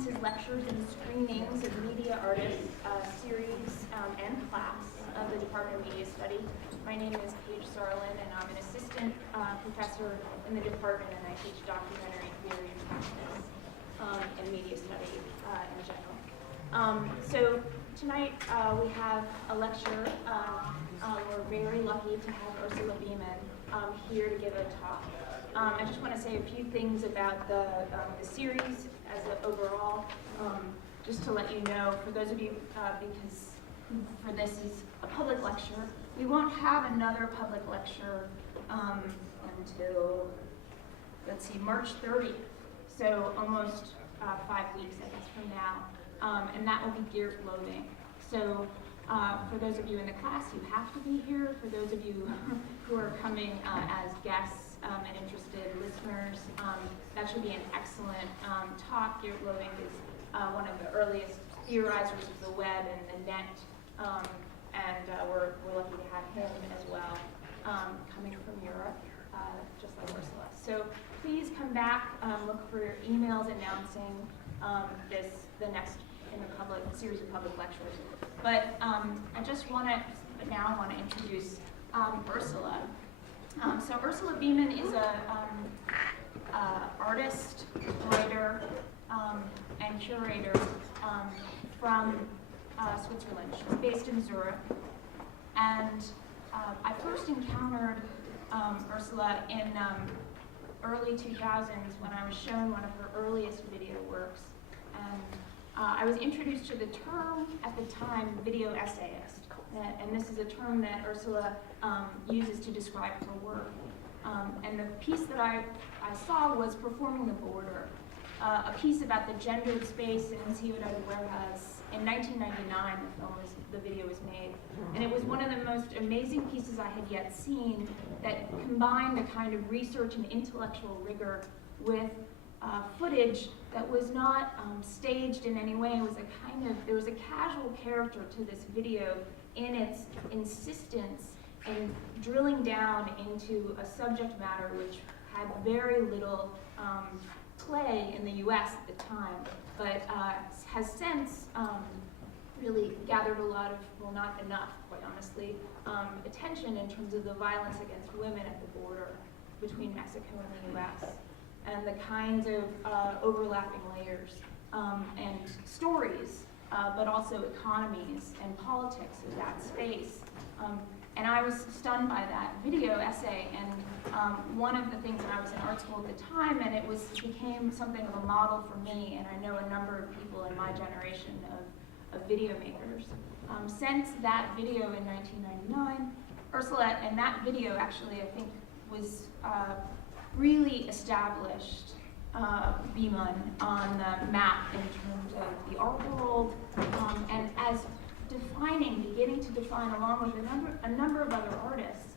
audiences, lectures, and screenings of media artists series and class of the Department of Media Study. My name is Paige Sarlin, and I'm an assistant professor in the department, and I teach documentary theory and practice and media study in general. So tonight we have a lecture. We're very lucky to have Ursula Biemann here to give a talk. I just want to say a few things about the series as an overall, just to let you know, for those of you, because for this is a public lecture, we won't have another public lecture until, let's see, March 30th, so almost 5 weeks, I guess, from now, and that will be gear loading. So for those of you in the class, you have to be here. For those of you who are coming as guests and interested listeners, that should be an excellent talk. Geert Loving is one of the earliest theorizers of the web and the net, and we're lucky to have him as well, coming from Europe, just like Ursula. So please come back, look for your emails announcing the next in the public series of public lectures. But I just want to now introduce Ursula. So Ursula Biemann is a artist, writer, and curator from Switzerland. She's based in Zurich, and I first encountered Ursula in early 2000s when I was shown one of her earliest video works, and I was introduced to the term at the time, video essayist, and this is a term that Ursula uses to describe her work. And the piece that I saw was Performing the Border, a piece about the gendered space in Ciudad Juarez. In 1999, the video was made, and it was one of the most amazing pieces I had yet seen that combined a kind of research and intellectual rigor with footage that was not staged in any way. It was there was a casual character to this video in its insistence in drilling down into a subject matter which had very little play in the US at the time, but has since really gathered a lot of, well, not enough, quite honestly, attention in terms of the violence against women at the border between Mexico and the US, and the kinds of overlapping layers and stories, but also economies and politics of that space. And I was stunned by that video essay, and one of the things, and I was in art school at the time, and it became something of a model for me, and I know a number of people in my generation of video makers. Since that video in 1999, Ursula, and that video actually, I think, was really established Biemann on the map in terms of the art world, and as beginning to define, along with a number of other artists,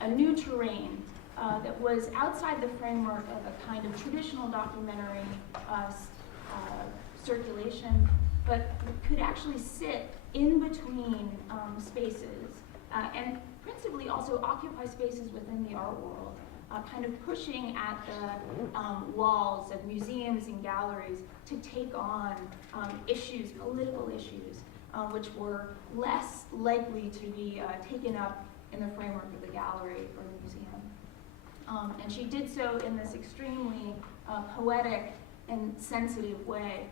a new terrain that was outside the framework of a kind of traditional documentary circulation, but could actually sit in between spaces, and principally also occupy spaces within the art world, kind of pushing at the walls of museums and galleries to take on issues, political issues, which were less likely to be taken up in the framework of the gallery or the museum. And she did so in this extremely poetic and sensitive way,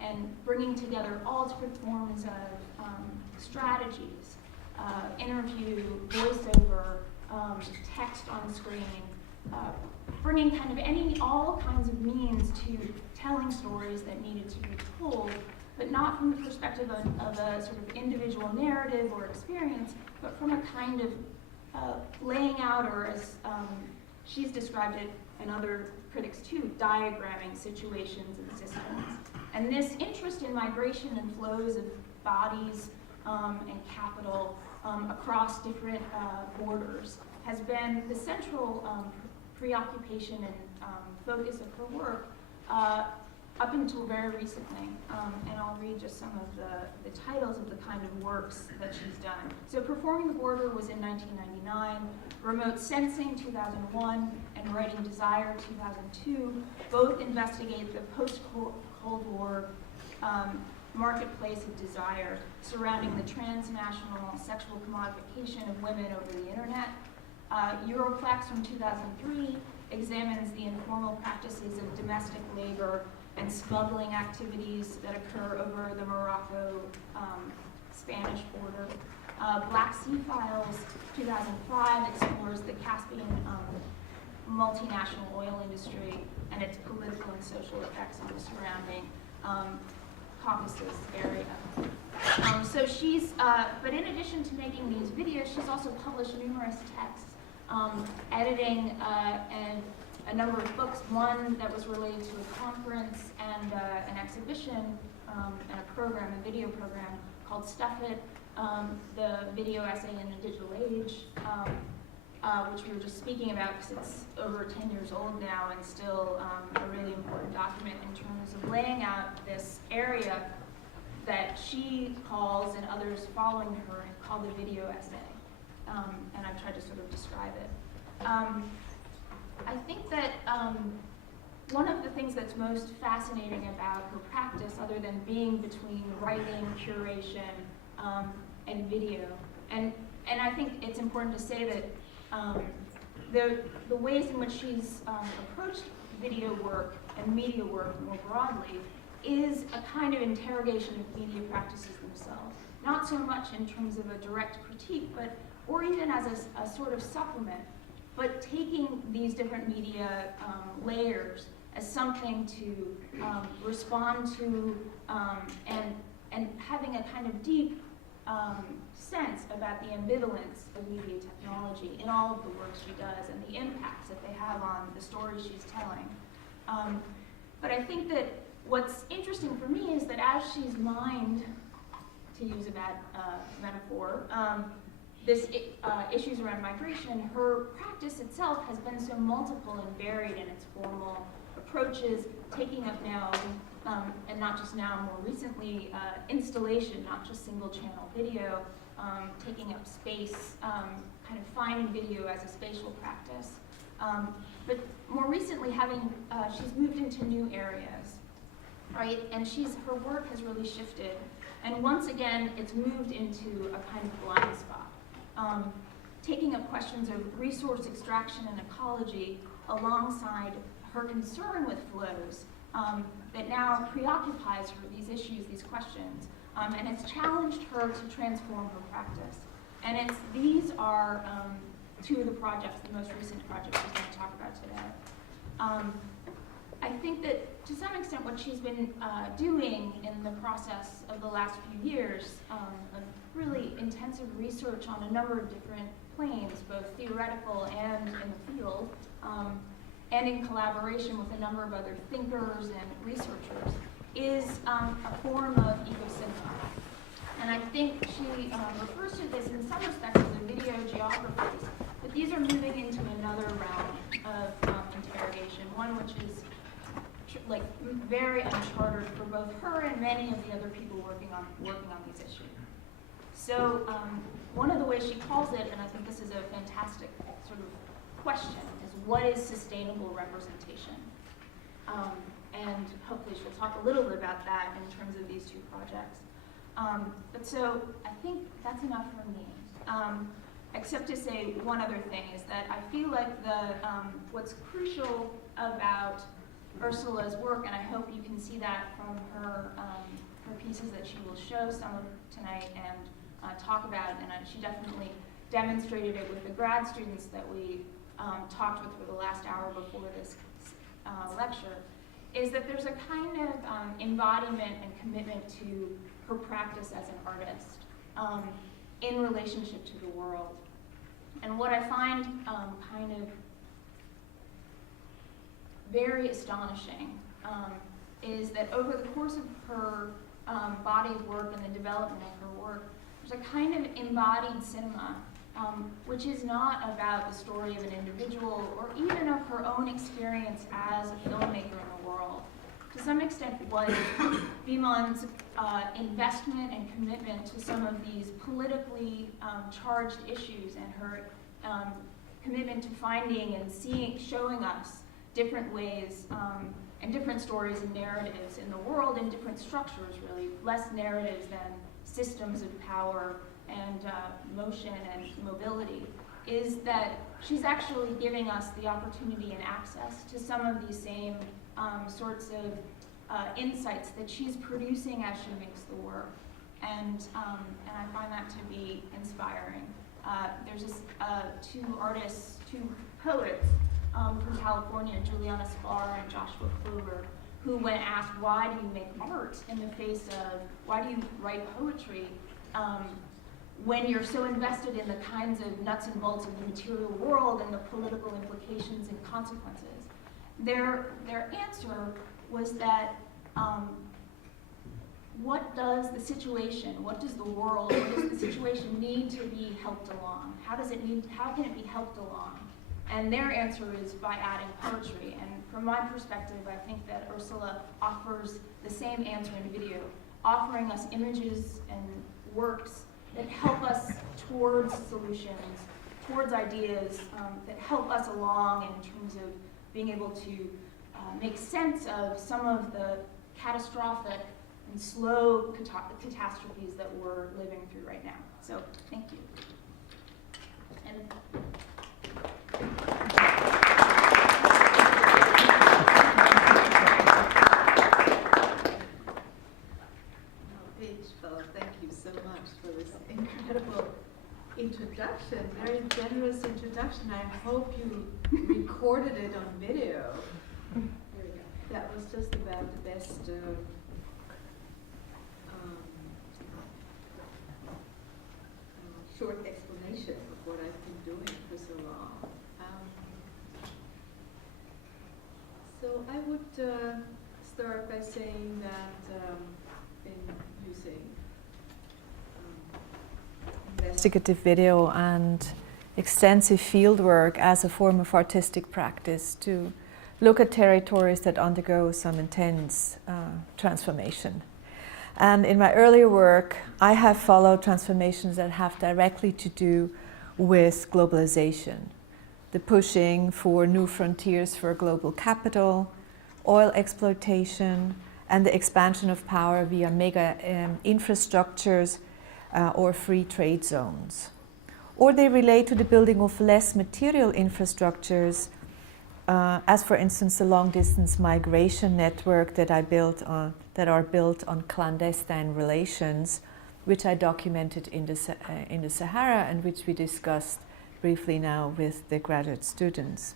and bringing together all different forms of strategies, interview, voiceover, text on screen, bringing kind of all kinds of means to telling stories that needed to be told, but not from the perspective of a sort of individual narrative or experience, but from a kind of laying out, or as she's described it, and other critics too, diagramming situations and systems. And this interest in migration and flows of bodies and capital across different borders has been the central preoccupation and focus of her work up until very recently. And I'll read just some of the titles of the kind of works that she's done. So Performing the Border was in 1999, Remote Sensing 2001, and Writing Desire 2002 both investigate the post-Cold War marketplace of desire surrounding the transnational sexual commodification of women over the internet. Europlex from 2003 examines the informal practices of domestic labor and smuggling activities that occur over the Morocco-Spanish border. Black Sea Files 2005 explores the Caspian multinational oil industry and its political and social effects on the surrounding Caucasus area. So she's, but in addition to making these videos, she's also published numerous texts, editing and a number of books, one that was related to a conference and an exhibition and a program, a video program called Stuff It, the video essay in the digital age, which we were just speaking about because it's over 10 years old now and still a really important document in terms of laying out this area that she calls, and others following her, called the video essay. And I've tried to sort of describe it. I think that one of the things that's most fascinating about her practice, other than being between writing, curation, and video, and I think it's important to say that the ways in which she's approached video work and media work more broadly is a kind of interrogation of media practices themselves. Not so much in terms of a direct critique, or even as a sort of supplement, but taking these different media layers as something to respond to and having a kind of deep sense about the ambivalence of media technology in all of the work she does and the impacts that they have on the stories she's telling. But I think that what's interesting for me is that as she's mined, to use a bad metaphor, issues around migration, her practice itself has been so multiple and varied in its formal approaches, taking up now, and not just now, more recently, installation, not just single channel video, taking up space, kind of finding video as a spatial practice. But more recently, she's moved into new areas, right? And her work has really shifted. And once again, it's moved into a kind of blind spot. Taking up questions of resource extraction and ecology alongside her concern with flows that now preoccupies her, these issues, these questions, and it's challenged her to transform her practice. And these are two of the projects, the most recent projects we're going to talk about today. I think that to some extent what she's been doing in the process of the last few years of really intensive research on a number of different planes, both theoretical and in the field, and in collaboration with a number of other thinkers and researchers, is a form of eco-cinema. And I think she refers to this in some respects as a video geographies, but these are moving into another realm of interrogation, one which is like very uncharted for both her and many of the other people working on these issues. So one of the ways she calls it, and I think this is a fantastic sort of question, is what is sustainable representation? And hopefully she'll talk a little bit about that in terms of these two projects. But so I think that's enough for me. Except to say one other thing is that I feel like what's crucial about Ursula's work, and I hope you can see that from her pieces that she will show some of tonight and talk about, and she definitely demonstrated it with the grad students that we talked with for the last hour before this lecture, is that there's a kind of embodiment and commitment to her practice as an artist in relationship to the world. And what I find kind of very astonishing is that over the course of her body of work and the development of her work, there's a kind of embodied cinema, which is not about the story of an individual or even of her own experience as a filmmaker in the world. To some extent, what Biemann's investment and commitment to some of these politically charged issues and her commitment to finding and showing us different ways and different stories and narratives in the world and different structures, really, less narratives than systems of power and motion and mobility, is that she's actually giving us the opportunity and access to some of these same sorts of insights that she's producing as she makes the work. And I find that to be inspiring. There's just two poets from California, Juliana Spar and Joshua Clover, who, when asked, why do you make art in the face of, why do you write poetry when you're so invested in the kinds of nuts and bolts of the material world and the political implications and consequences, their answer was that what does the situation, what does the world, what does the situation need to be helped along? How can it be helped along? And their answer is by adding poetry. And from my perspective, I think that Ursula offers the same answer in video, offering us images and works that help us towards solutions, towards ideas that help us along in terms of being able to make sense of some of the catastrophic and slow catastrophes that we're living through right now. So, thank you. And thank you so much for this incredible introduction, very generous introduction. I hope you recorded it on video. There we go. That was just about the best short explanation of what I've been doing for so long. So I would start by saying that in using investigative video and extensive fieldwork as a form of artistic practice to look at territories that undergo some intense transformation. And in my earlier work, I have followed transformations that have directly to do with globalization, the pushing for new frontiers for global capital, oil exploitation, and the expansion of power via mega infrastructures or free trade zones. Or they relate to the building of less material infrastructures, as for instance the long-distance migration network that are built on clandestine relations, which I documented in the Sahara and which we discussed briefly now with the graduate students.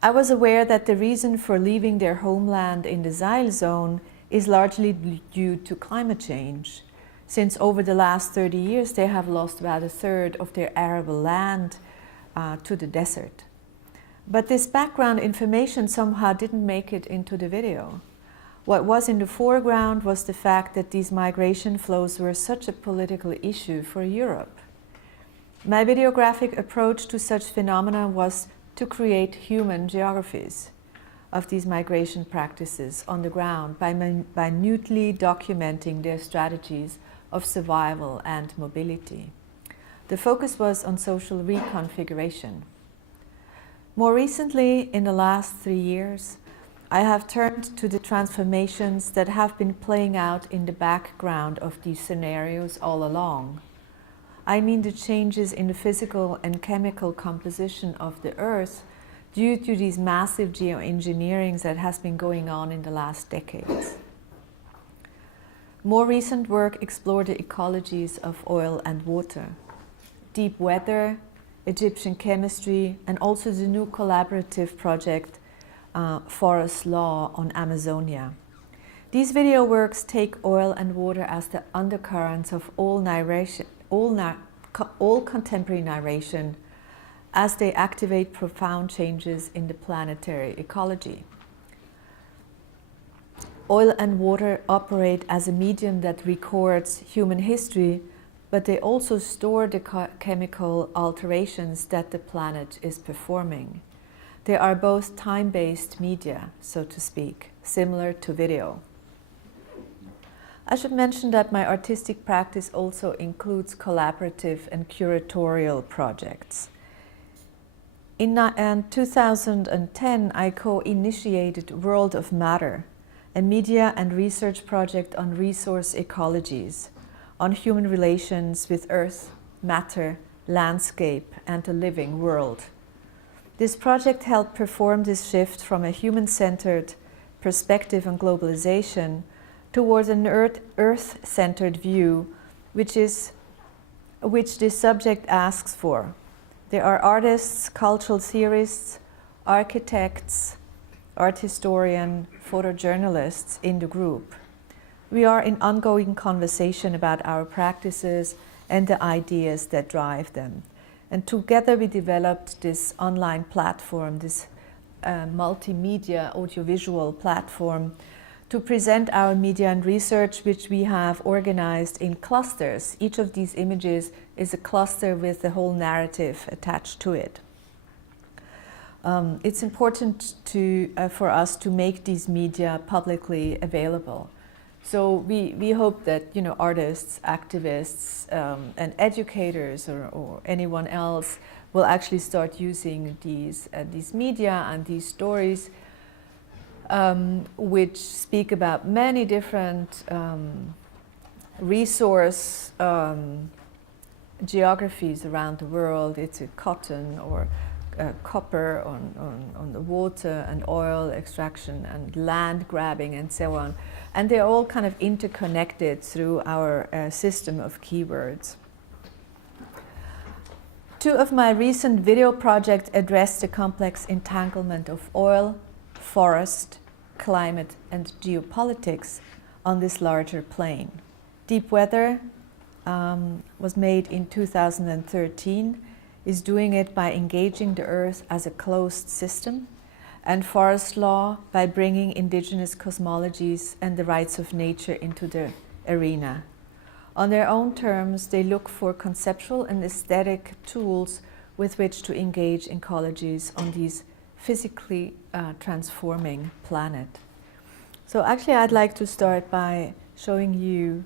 I was aware that the reason for leaving their homeland in the Sahel zone is largely due to climate change, since over the last 30 years they have lost about a third of their arable land to the desert. But this background information somehow didn't make it into the video. What was in the foreground was the fact that these migration flows were such a political issue for Europe. My videographic approach to such phenomena was to create human geographies of these migration practices on the ground by minutely documenting their strategies of survival and mobility. The focus was on social reconfiguration. More recently, in the last 3 years, I have turned to the transformations that have been playing out in the background of these scenarios all along. I mean the changes in the physical and chemical composition of the Earth due to these massive geoengineerings that has been going on in the last decades. More recent work explored the ecologies of oil and water, deep weather, Egyptian chemistry, and also the new collaborative project Forest Law on Amazonia. These video works take oil and water as the undercurrents of all contemporary narration as they activate profound changes in the planetary ecology. Oil and water operate as a medium that records human history, but they also store the chemical alterations that the planet is performing. They are both time-based media, so to speak, similar to video. I should mention that my artistic practice also includes collaborative and curatorial projects. In 2010, I co-initiated World of Matter, a media and research project on resource ecologies, on human relations with earth, matter, landscape, and the living world. This project helped perform this shift from a human-centered perspective on globalization towards an earth-centered view, which this subject asks for. There are artists, cultural theorists, architects, art historian, photojournalists in the group. We are in ongoing conversation about our practices and the ideas that drive them. And together we developed this online platform, this multimedia audiovisual platform, to present our media and research, which we have organized in clusters. Each of these images is a cluster with the whole narrative attached to it. It's important for us to make these media publicly available. So we hope that artists, activists, and educators or anyone else will actually start using these media and these stories, which speak about many different resource geographies around the world. It's a cotton or copper on the water and oil extraction and land grabbing and so on. And they're all kind of interconnected through our system of keywords. Two of my recent video projects address the complex entanglement of oil, forest, climate, and geopolitics on this larger plane. Deep Weather was made in 2013, is doing it by engaging the earth as a closed system, and Forest Law by bringing indigenous cosmologies and the rights of nature into the arena. On their own terms, they look for conceptual and aesthetic tools with which to engage ecologies on these physically transforming planet. So actually I'd like to start by showing you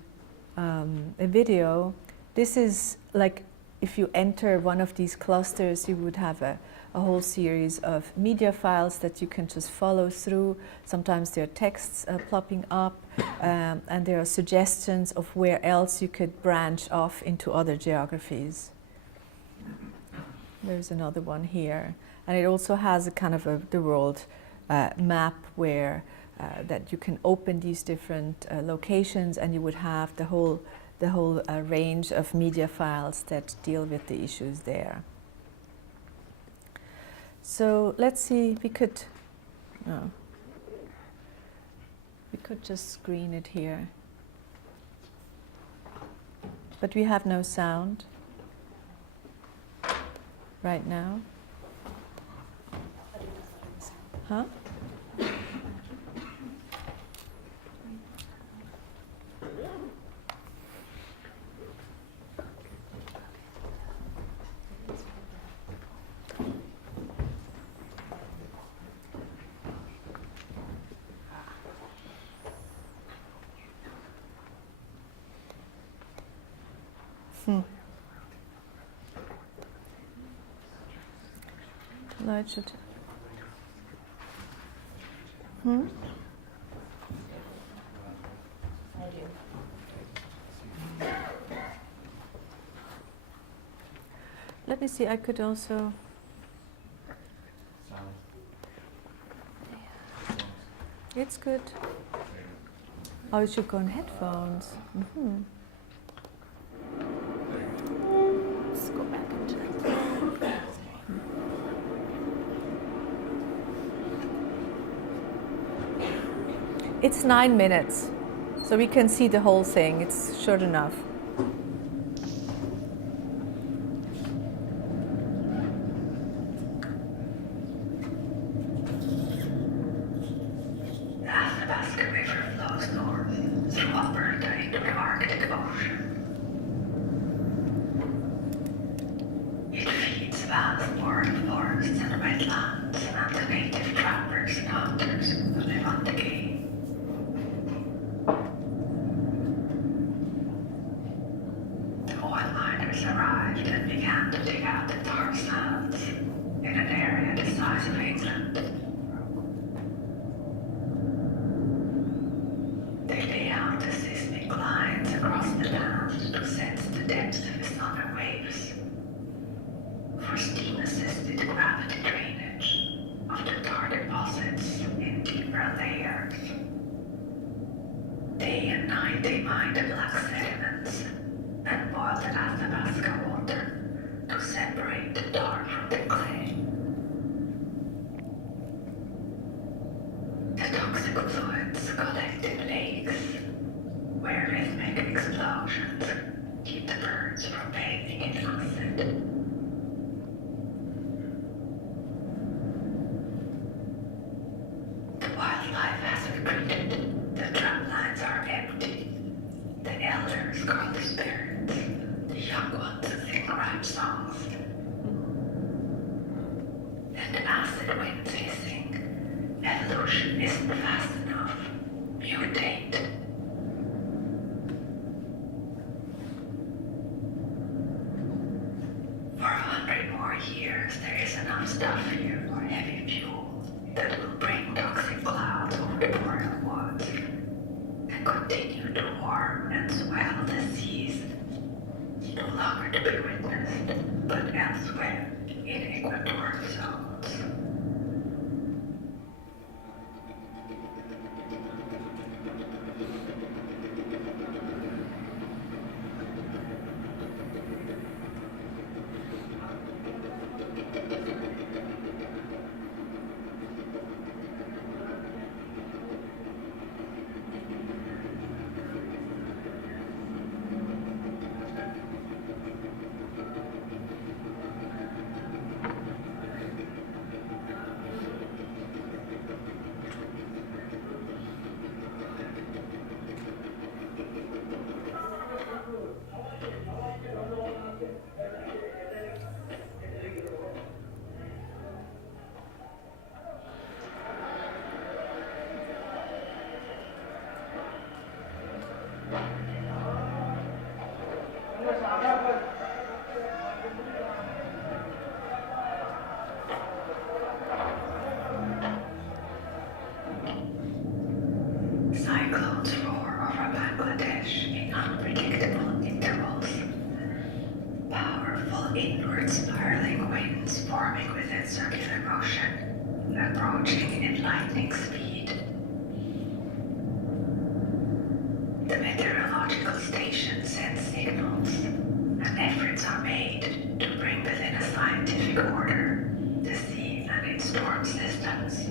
a video. This is like if you enter one of these clusters, you would have a whole series of media files that you can just follow through. Sometimes there are texts plopping up, and there are suggestions of where else you could branch off into other geographies. There's another one here. And it also has a kind of the world map where that you can open these different locations, and you would have the whole range of media files that deal with the issues there. So let's see, we could just screen it here. But we have no sound right now. Huh? No, it should. Let me see, I could also. It's good. Oh, it should go on headphones. Let's go back and check. It's 9 minutes, so we can see the whole thing. It's short enough. The Athabasca River flows north through Alberta into the Arctic Ocean. It feeds vast forests and wetlands and the native trappers and hunters who live on the game. The oil miners arrived and began to dig out the tar sands in an area hand to sense the depth of his sonic waves, for steam-assisted gravity drainage of the tar deposits in deeper layers. Day and night they mine the black sediments and boil the Athabasca water to separate the tar from the clay. The toxic fluids collect in lakes, where rhythmic explosions keep the birds from bathing in acid. The wildlife has retreated, the trap lines are empty. The elders call the spirits, the young ones sing rap songs. And the acid winds hissing, evolution isn't fast enough, mutate. For 100 more years, there is enough stuff here for heavy fuel that will bring toxic clouds over the boreal woods and continue to warm and swell the seas, no longer to be witnessed, but elsewhere in equatorial zones. Cyclones roar over Bangladesh in unpredictable intervals. Powerful inward spiraling winds forming within circular motion, approaching at lightning speed. The meteorological station sends signals, and efforts are made to bring within a scientific order the sea and its storm systems.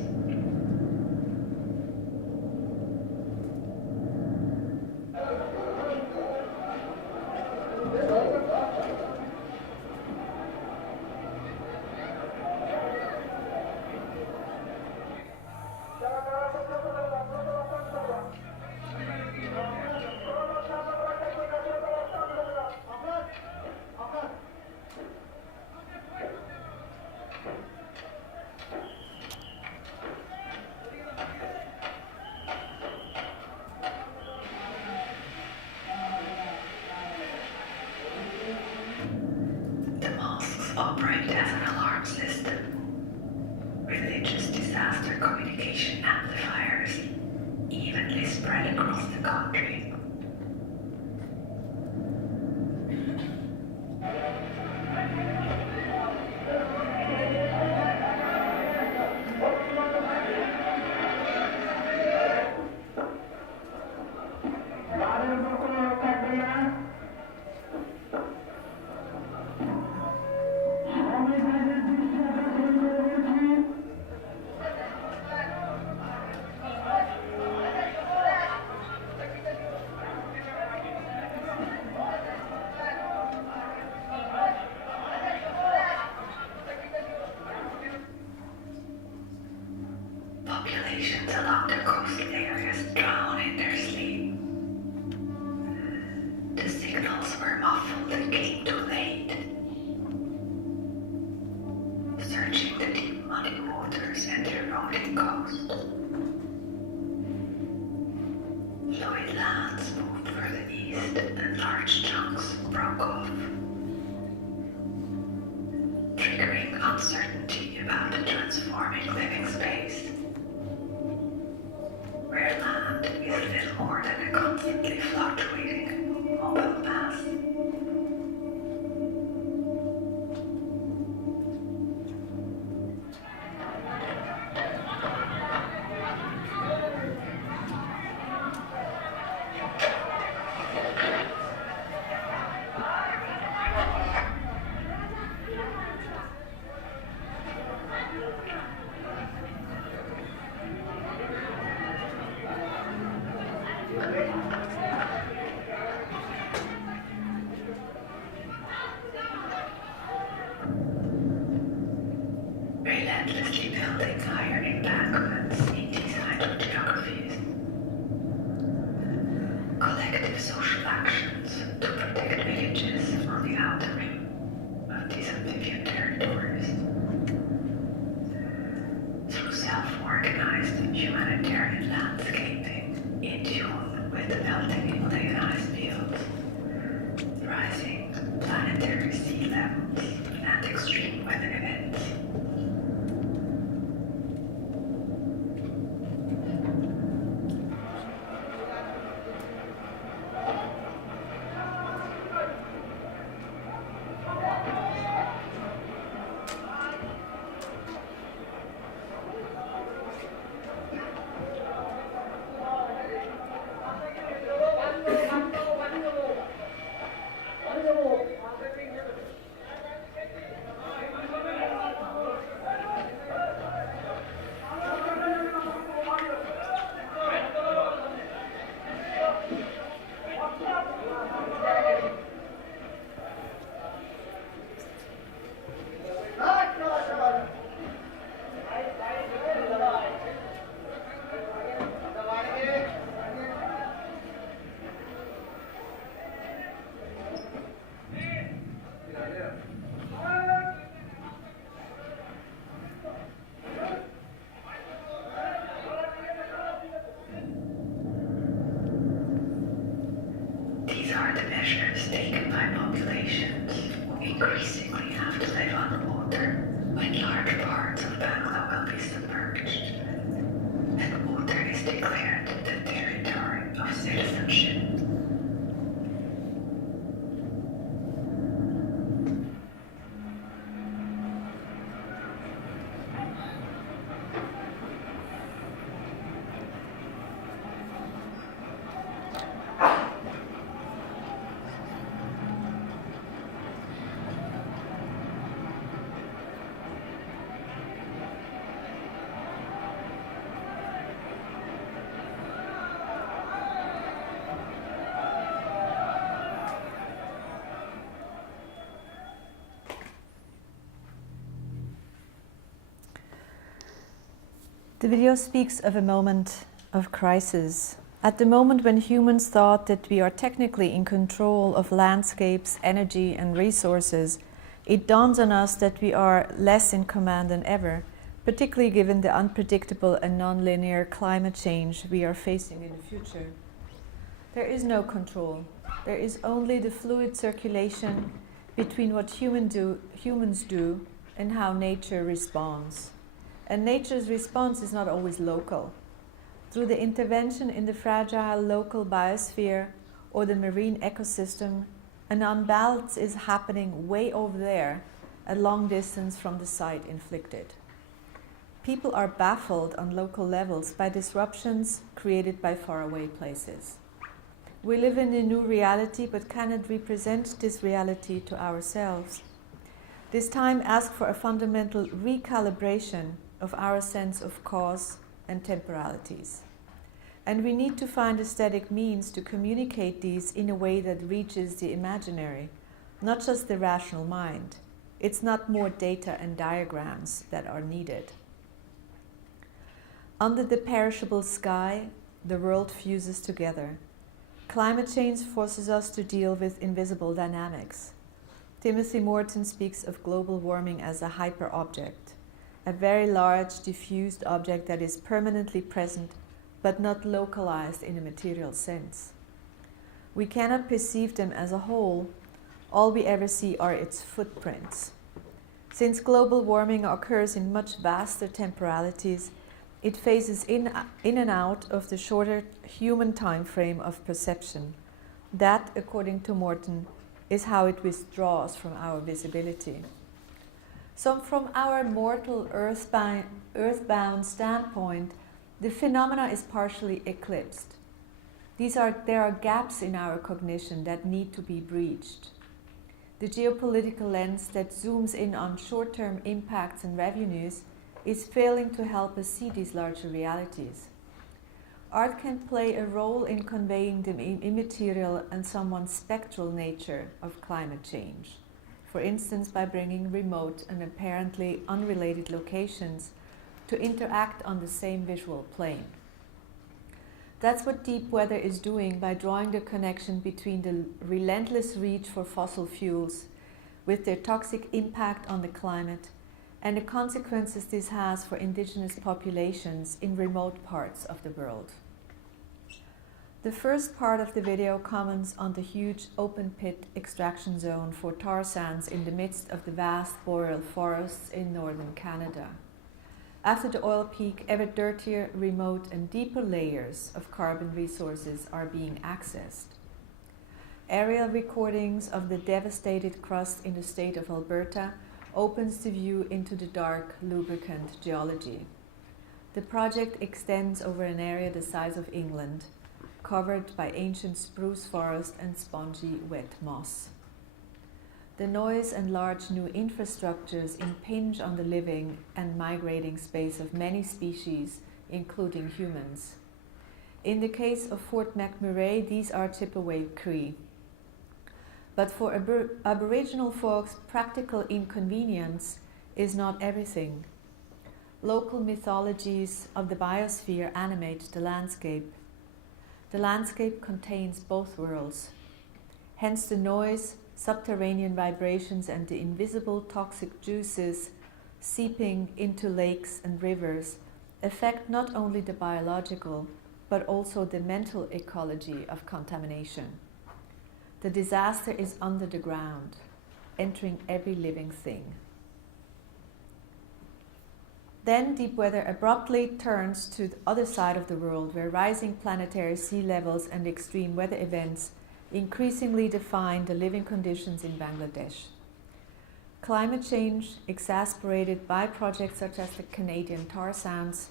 Operate as an alarm system. Religious disaster communication amplifiers evenly spread across the country. Populations along the coastal areas drown in their sleep. The signals were muffled and came too late. Searching the deep muddy waters and the eroding coast. Fluid lands moved further east and large chunks broke off, triggering uncertainty about the transforming living space. Where land is little more than a constantly fluctuating, mobile Relentlessly building higher embankments in these hydrogeographies. Collective social actions to protect villages on the outer rim of these amphibian territories. Through self-organized humanitarian landscaping in tune with the melting Himalayan ice fields, rising planetary sea levels, and extreme weather events. These are the measures taken by populations who increasingly have to live underwater when large parts of Bangla will be submerged, and water is declared the territory of citizenship. The video speaks of a moment of crisis. At the moment when humans thought that we are technically in control of landscapes, energy, and resources, it dawns on us that we are less in command than ever, particularly given the unpredictable and non-linear climate change we are facing in the future. There is no control. There is only the fluid circulation between what humans do and how nature responds. And nature's response is not always local. Through the intervention in the fragile local biosphere or the marine ecosystem, an unbalance is happening way over there, a long distance from the site inflicted. People are baffled on local levels by disruptions created by faraway places. We live in a new reality but cannot represent this reality to ourselves. This time asks for a fundamental recalibration of our sense of cause and temporalities. And we need to find aesthetic means to communicate these in a way that reaches the imaginary, not just the rational mind. It's not more data and diagrams that are needed. Under the perishable sky, the world fuses together. Climate change forces us to deal with invisible dynamics. Timothy Morton speaks of global warming as a hyper-object, a very large, diffused object that is permanently present but not localized in a material sense. We cannot perceive them as a whole. All we ever see are its footprints. Since global warming occurs in much vaster temporalities, it phases in and out of the shorter human time frame of perception. That, according to Morton, is how it withdraws from our visibility. So from our mortal earthbound standpoint, the phenomena is partially eclipsed. There are gaps in our cognition that need to be breached. The geopolitical lens that zooms in on short-term impacts and revenues is failing to help us see these larger realities. art can play a role in conveying the immaterial and somewhat spectral nature of climate change. For instance, by bringing remote and apparently unrelated locations to interact on the same visual plane. That's what deep weather is doing by drawing the connection between the relentless reach for fossil fuels with their toxic impact on the climate and the consequences this has for indigenous populations in remote parts of the world. The first part of the video comments on the huge open pit extraction zone for tar sands in the midst of the vast boreal forests in northern Canada. After the oil peak, ever dirtier, remote and deeper layers of carbon resources are being accessed. Aerial recordings of the devastated crust in the state of Alberta opens the view into the dark, lubricant geology. The project extends over an area the size of England, covered by ancient spruce forest and spongy wet moss. The noise and large new infrastructures impinge on the living and migrating space of many species, including humans. In the case of Fort McMurray, these are Chippewa Cree. But for Aboriginal folks, practical inconvenience is not everything. Local mythologies of the biosphere animate the landscape. The landscape contains both worlds. Hence the noise, subterranean vibrations and the invisible toxic juices seeping into lakes and rivers affect not only the biological but also the mental ecology of contamination. The disaster is under the ground, entering every living thing. Then deep weather abruptly turns to the other side of the world, where rising planetary sea levels and extreme weather events increasingly define the living conditions in Bangladesh. Climate change, exacerbated by projects such as the Canadian tar sands,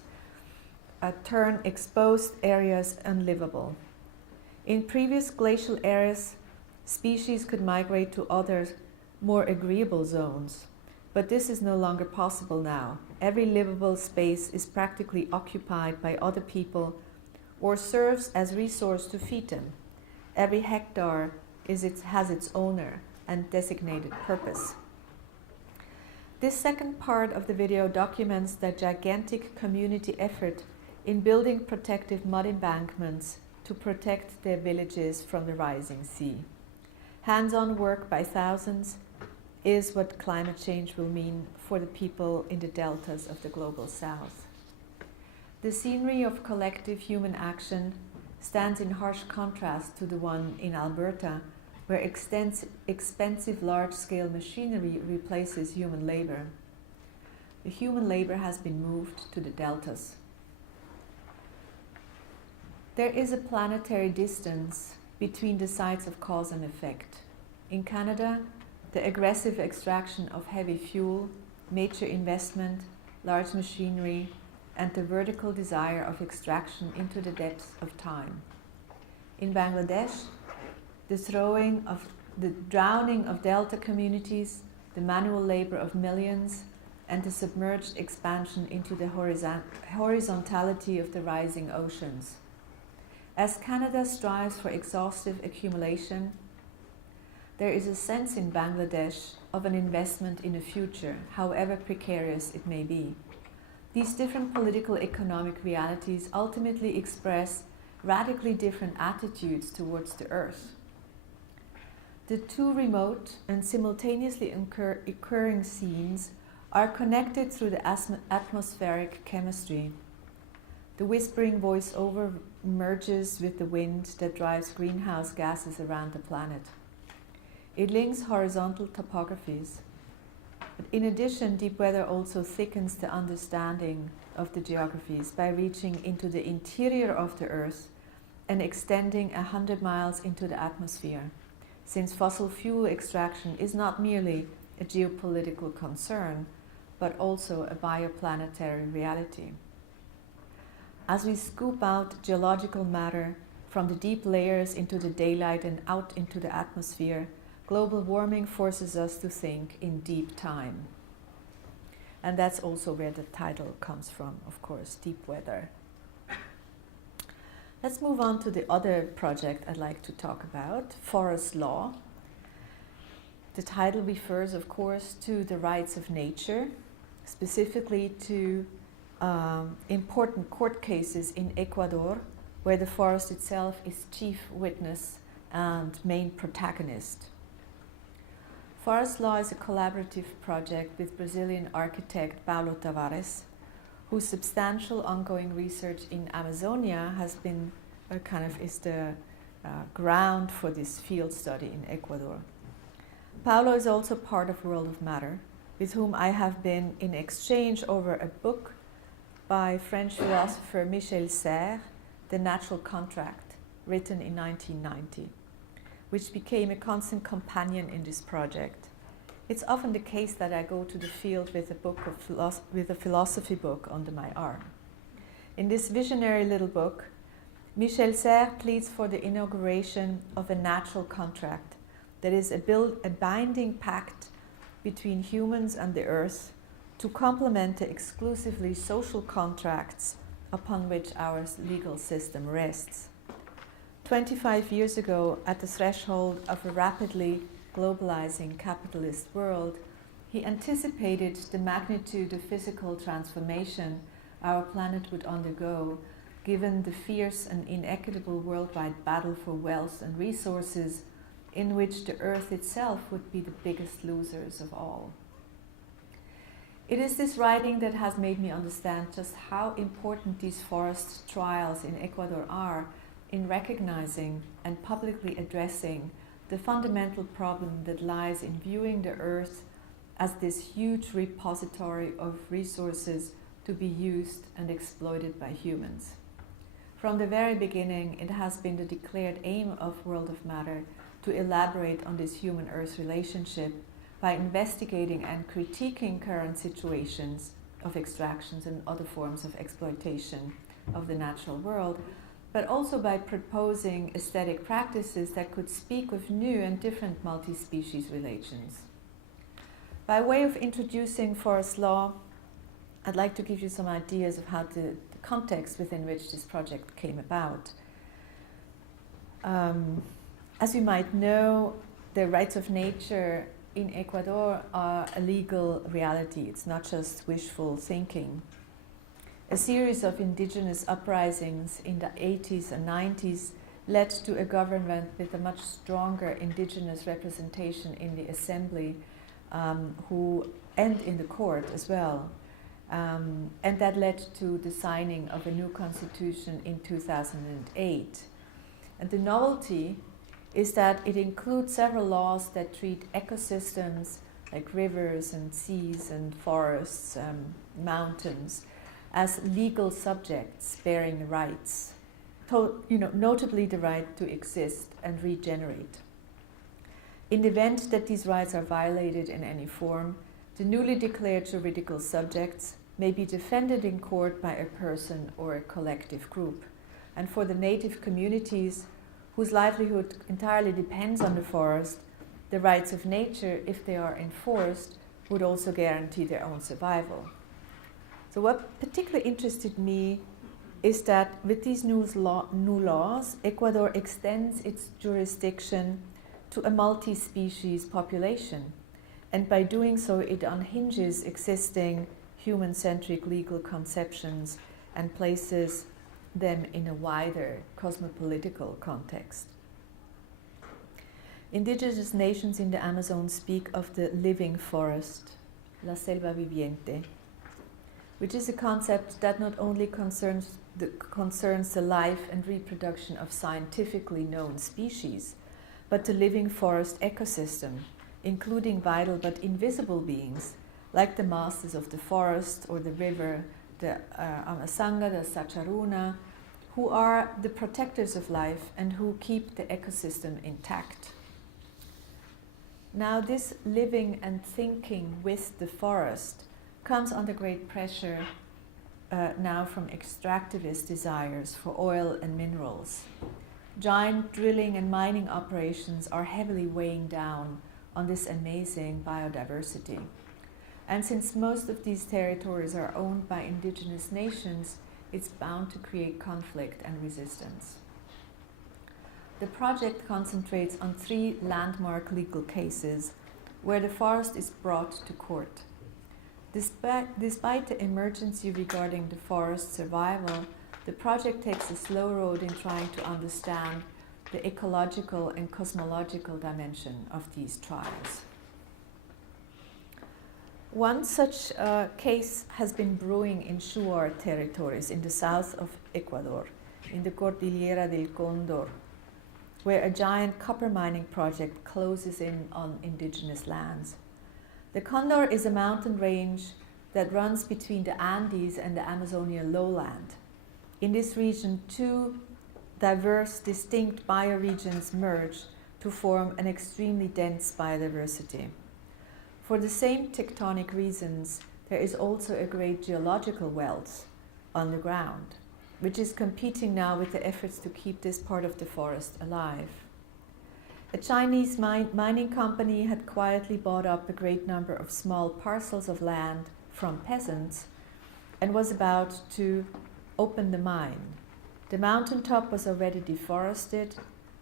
turn exposed areas unlivable. In previous glacial eras, species could migrate to other, more agreeable zones, but this is no longer possible now. Every livable space is practically occupied by other people or serves as resource to feed them. Every hectare has its owner and designated purpose. This second part of the video documents the gigantic community effort in building protective mud embankments to protect their villages from the rising sea. Hands-on work by thousands is what climate change will mean for the people in the deltas of the global south. The scenery of collective human action stands in harsh contrast to the one in Alberta, where expensive large-scale machinery replaces human labor. The human labor has been moved to the deltas. There is a planetary distance between the sites of cause and effect. In Canada, the aggressive extraction of heavy fuel, major investment, large machinery, and the vertical desire of extraction into the depths of time. In Bangladesh, the drowning of delta communities, the manual labor of millions, and the submerged expansion into the horizontality of the rising oceans. As Canada strives for exhaustive accumulation, there is a sense in Bangladesh of an investment in a future, however precarious it may be. These different political economic realities ultimately express radically different attitudes towards the earth. The two remote and simultaneously occurring scenes are connected through the atmospheric chemistry. The whispering voiceover merges with the wind that drives greenhouse gases around the planet. It links horizontal topographies. But in addition, deep weather also thickens the understanding of the geographies by reaching into the interior of the Earth and extending 100 miles into the atmosphere, since fossil fuel extraction is not merely a geopolitical concern, but also a bioplanetary reality. As we scoop out geological matter from the deep layers into the daylight and out into the atmosphere, global warming forces us to think in deep time. And that's also where the title comes from, of course, deep weather. Let's move on to the other project I'd like to talk about, forest law. The title refers, of course, to the rights of nature, specifically to important court cases in Ecuador, where the forest itself is chief witness and main protagonist. Forest law is a collaborative project with Brazilian architect Paulo Tavares, whose substantial ongoing research in Amazonia has been is the ground for this field study in Ecuador. Paulo is also part of World of Matter, with whom I have been in exchange over a book by French philosopher Michel Serres, The Natural Contract, written in 1990, which became a constant companion in this project. It's often the case that I go to the field with a philosophy book under my arm. In this visionary little book, Michel Serres pleads for the inauguration of a natural contract that is a binding pact between humans and the earth to complement the exclusively social contracts upon which our legal system rests. 25 years ago, at the threshold of a rapidly globalizing capitalist world, he anticipated the magnitude of physical transformation our planet would undergo, given the fierce and inequitable worldwide battle for wealth and resources, in which the earth itself would be the biggest losers of all. It is this writing that has made me understand just how important these forest trials in Ecuador are in recognizing and publicly addressing the fundamental problem that lies in viewing the earth as this huge repository of resources to be used and exploited by humans. From the very beginning, it has been the declared aim of World of Matter to elaborate on this human-earth relationship by investigating and critiquing current situations of extractions and other forms of exploitation of the natural world, but also by proposing aesthetic practices that could speak of new and different multi-species relations. By way of introducing forest law, I'd like to give you some ideas of how the context within which this project came about. As you might know, the rights of nature in Ecuador are a legal reality. It's not just wishful thinking. A series of indigenous uprisings in the 80s and 90s led to a government with a much stronger indigenous representation in the assembly and in the court as well. And that led to the signing of a new constitution in 2008. And the novelty is that it includes several laws that treat ecosystems like rivers and seas and forests, mountains, as legal subjects bearing rights, notably the right to exist and regenerate. In the event that these rights are violated in any form, the newly declared juridical subjects may be defended in court by a person or a collective group. And for the native communities whose livelihood entirely depends on the forest, the rights of nature, if they are enforced, would also guarantee their own survival. So what particularly interested me is that with these new laws, Ecuador extends its jurisdiction to a multi-species population. And by doing so, it unhinges existing human-centric legal conceptions and places them in a wider cosmopolitical context. Indigenous nations in the Amazon speak of the living forest, la selva viviente, which is a concept that not only concerns the life and reproduction of scientifically known species, but the living forest ecosystem, including vital but invisible beings, like the masters of the forest or the river, the Amasanga, the Sacharuna, who are the protectors of life and who keep the ecosystem intact. Now, this living and thinking with the forest comes under great pressure now from extractivist desires for oil and minerals. Giant drilling and mining operations are heavily weighing down on this amazing biodiversity. And since most of these territories are owned by indigenous nations, it's bound to create conflict and resistance. The project concentrates on 3 landmark legal cases where the forest is brought to court. Despite the emergency regarding the forest's survival, the project takes a slow road in trying to understand the ecological and cosmological dimension of these trials. One such case has been brewing in Shuar territories in the south of Ecuador, in the Cordillera del Cóndor, where a giant copper mining project closes in on indigenous lands. The Condor is a mountain range that runs between the Andes and the Amazonian lowland. In this region, 2 diverse, distinct bioregions merge to form an extremely dense biodiversity. For the same tectonic reasons, there is also a great geological wealth on the ground, which is competing now with the efforts to keep this part of the forest alive. A Chinese mining company had quietly bought up a great number of small parcels of land from peasants and was about to open the mine. The mountaintop was already deforested.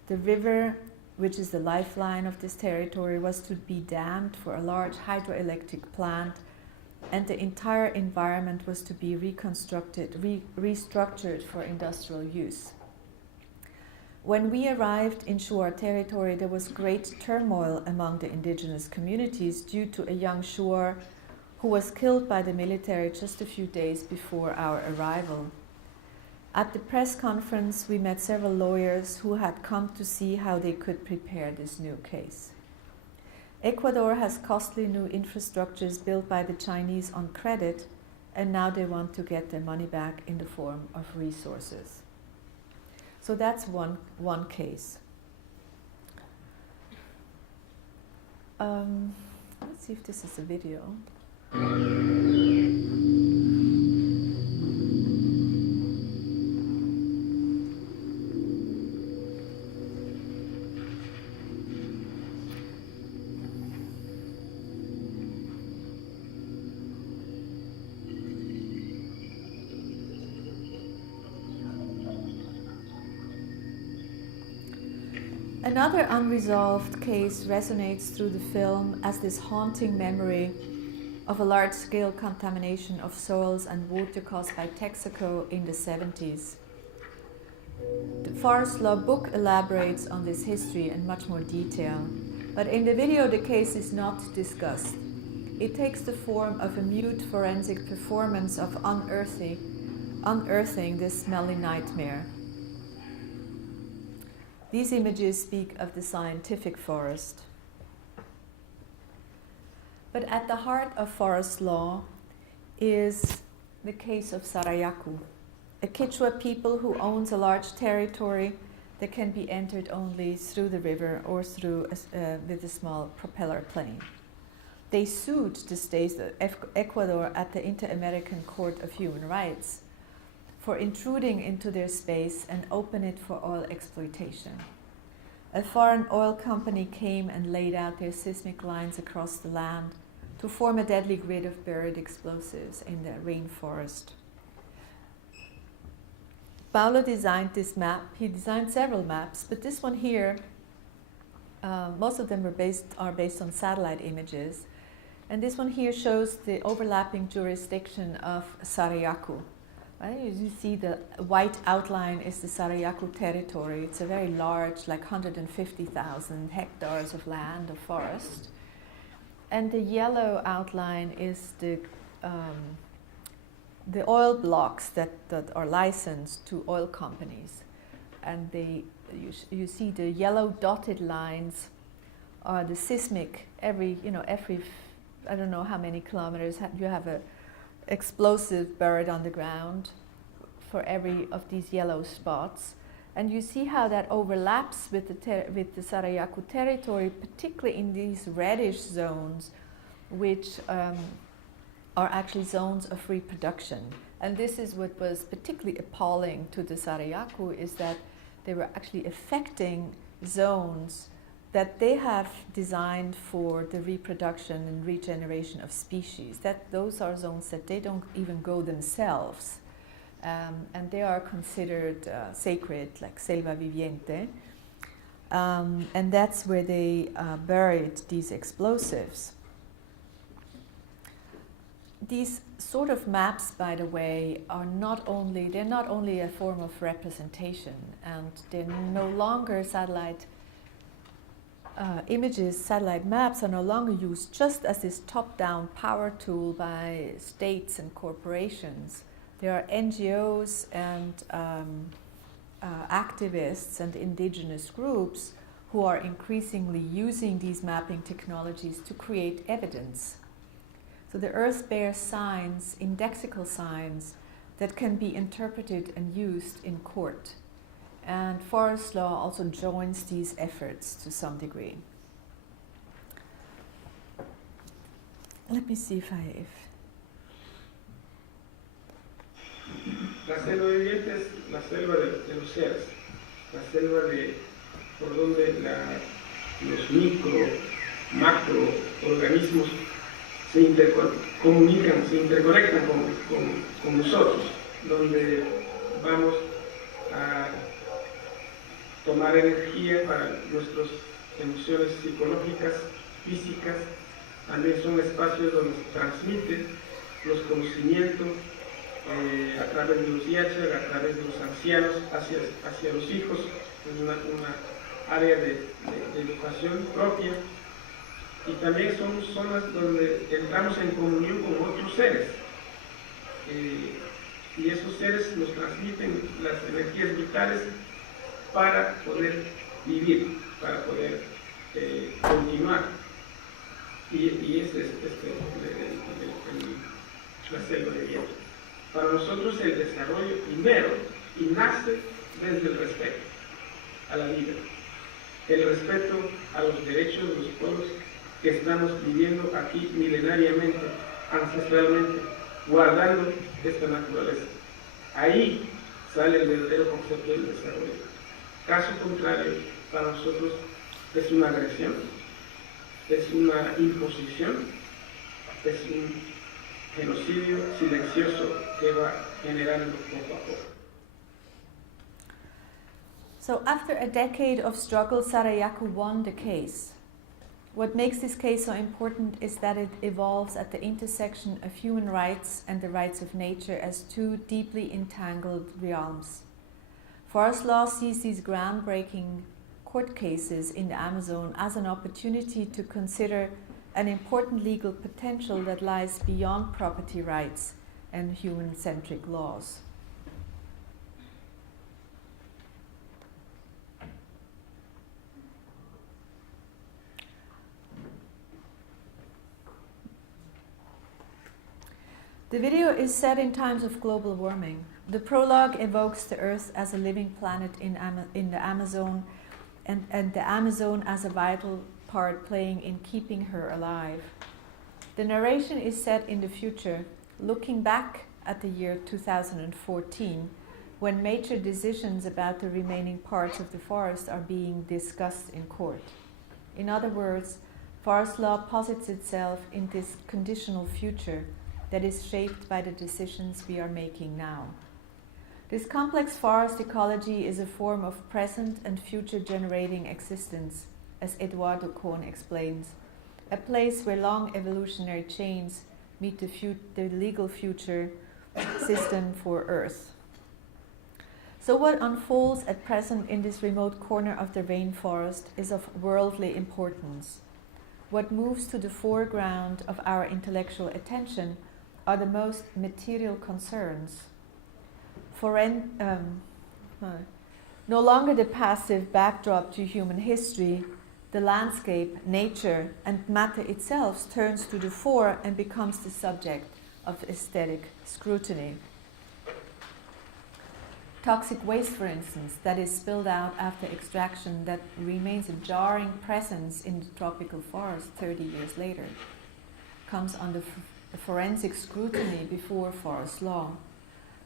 The river, which is the lifeline of this territory, was to be dammed for a large hydroelectric plant, and the entire environment was to be restructured for industrial use. When we arrived in Shuar territory, there was great turmoil among the indigenous communities due to a young Shuar who was killed by the military just a few days before our arrival. At the press conference, we met several lawyers who had come to see how they could prepare this new case. Ecuador has costly new infrastructures built by the Chinese on credit, and now they want to get their money back in the form of resources. So that's one case. Let's see if this is a video. Another unresolved case resonates through the film as this haunting memory of a large-scale contamination of soils and water caused by Texaco in the 70s. The forest law book elaborates on this history in much more detail, but in the video the case is not discussed. It takes the form of a mute forensic performance of unearthing this smelly nightmare. These images speak of the scientific forest. But at the heart of forest law is the case of Sarayaku, a Quechua people who owns a large territory that can be entered only through the river or through with a small propeller plane. They sued the state of Ecuador at the Inter-American Court of Human Rights for intruding into their space and open it for oil exploitation. A foreign oil company came and laid out their seismic lines across the land to form a deadly grid of buried explosives in the rainforest. Paulo designed this map. He designed several maps, but this one here, most of them are based on satellite images. And this one here shows the overlapping jurisdiction of Sarayaku. Right? As you see, the white outline is the Sarayaku territory. It's a very large, like 150,000 hectares of land, of forest. And the yellow outline is the oil blocks that are licensed to oil companies. And you see the yellow dotted lines are the seismic, every I don't know how many kilometers you have a explosive buried on the ground for every of these yellow spots. And you see how that overlaps with the Sarayaku territory, particularly in these reddish zones, which are actually zones of reproduction. And this is what was particularly appalling to the Sarayaku, is that they were actually affecting zones that they have designed for the reproduction and regeneration of species. Those are zones that they don't even go themselves. and they are considered sacred, like selva viviente. And that's where they buried these explosives. These sort of maps, by the way, they're not only a form of representation, and they're no longer satellite images. Satellite maps are no longer used just as this top-down power tool by states and corporations. There are NGOs and activists and indigenous groups who are increasingly using these mapping technologies to create evidence. So the Earth bears signs, indexical signs, that can be interpreted and used in court. And forest law also joins these efforts to some degree. Let me see if La selva viviente es la selva de los seres, la selva de por donde los micro, macro organismos se intercomunican, se interconectan con nosotros, donde vamos a tomar energía para nuestras emociones psicológicas, físicas. También son espacios donde se transmiten los conocimientos a través de los yachas, a través de los ancianos, hacia los hijos, en una área de educación propia. Y también son zonas donde entramos en comunión con otros seres. Y esos seres nos transmiten las energías vitales para poder vivir, para poder continuar. Y ese es la selva de viento. Para nosotros el desarrollo primero y nace desde el respeto a la vida, el respeto a los derechos de los pueblos que estamos viviendo aquí milenariamente, ancestralmente, guardando esta naturaleza. Ahí sale el verdadero concepto del desarrollo. Caso contrario, para nosotros es una agresión, es una imposición, es un genocidio silencioso que va generando poco a poco. So after a decade of struggle, Sarayaku won the case. What makes this case so important is that it evolves at the intersection of human rights and the rights of nature as two deeply entangled realms. Forest law sees these groundbreaking court cases in the Amazon as an opportunity to consider an important legal potential that lies beyond property rights and human-centric laws. The video is set in times of global warming. The prologue evokes the Earth as a living planet in the Amazon and the Amazon as a vital part playing in keeping her alive. The narration is set in the future, looking back at the year 2014, when major decisions about the remaining parts of the forest are being discussed in court. In other words, forest law posits itself in this conditional future that is shaped by the decisions we are making now. This complex forest ecology is a form of present and future generating existence, as Eduardo Kohn explains, a place where long evolutionary chains meet the legal future system for Earth. So what unfolds at present in this remote corner of the rainforest is of worldly importance. What moves to the foreground of our intellectual attention are the most material concerns. No longer the passive backdrop to human history, the landscape, nature, and matter itself turns to the fore and becomes the subject of aesthetic scrutiny. Toxic waste, for instance, that is spilled out after extraction that remains a jarring presence in the tropical forest 30 years later, comes under forensic scrutiny before forest law.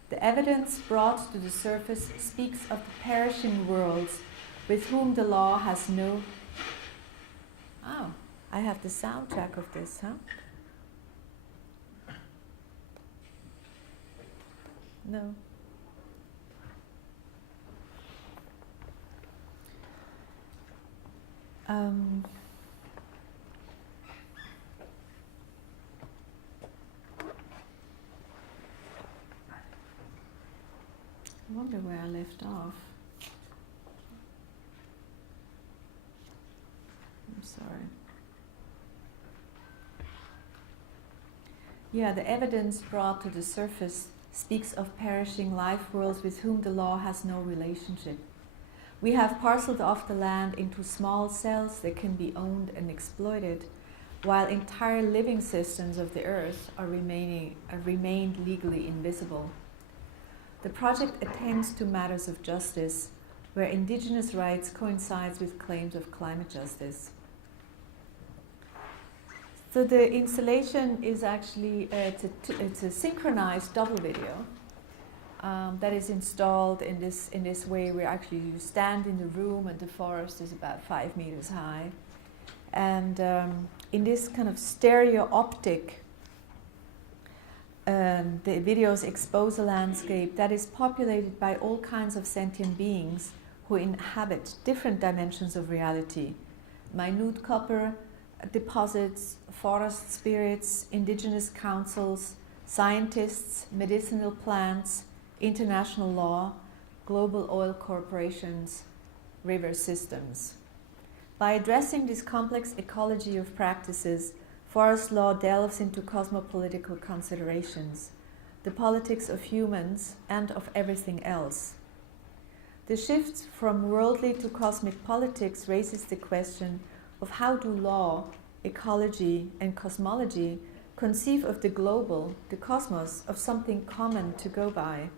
The evidence brought to the surface speaks of the perishing worlds with whom the law has no... Oh, I have the soundtrack of this, huh? No. Um, I wonder where I left off. I'm sorry. Yeah, the evidence brought to the surface speaks of perishing life worlds with whom the law has no relationship. We have parceled off the land into small cells that can be owned and exploited, while entire living systems of the earth are remained legally invisible. The project attends to matters of justice, where indigenous rights coincides with claims of climate justice. So the installation is actually, it's a synchronized double video that is installed in this way where actually you stand in the room and the forest is about 5 meters high. And in this kind of stereo optic, the videos expose a landscape that is populated by all kinds of sentient beings who inhabit different dimensions of reality. Minute copper deposits, forest spirits, indigenous councils, scientists, medicinal plants, international law, global oil corporations, river systems. By addressing this complex ecology of practices, forest law delves into cosmopolitical considerations, the politics of humans and of everything else. The shift from worldly to cosmic politics raises the question of how do law, ecology, and cosmology conceive of the global, the cosmos, of something common to go by.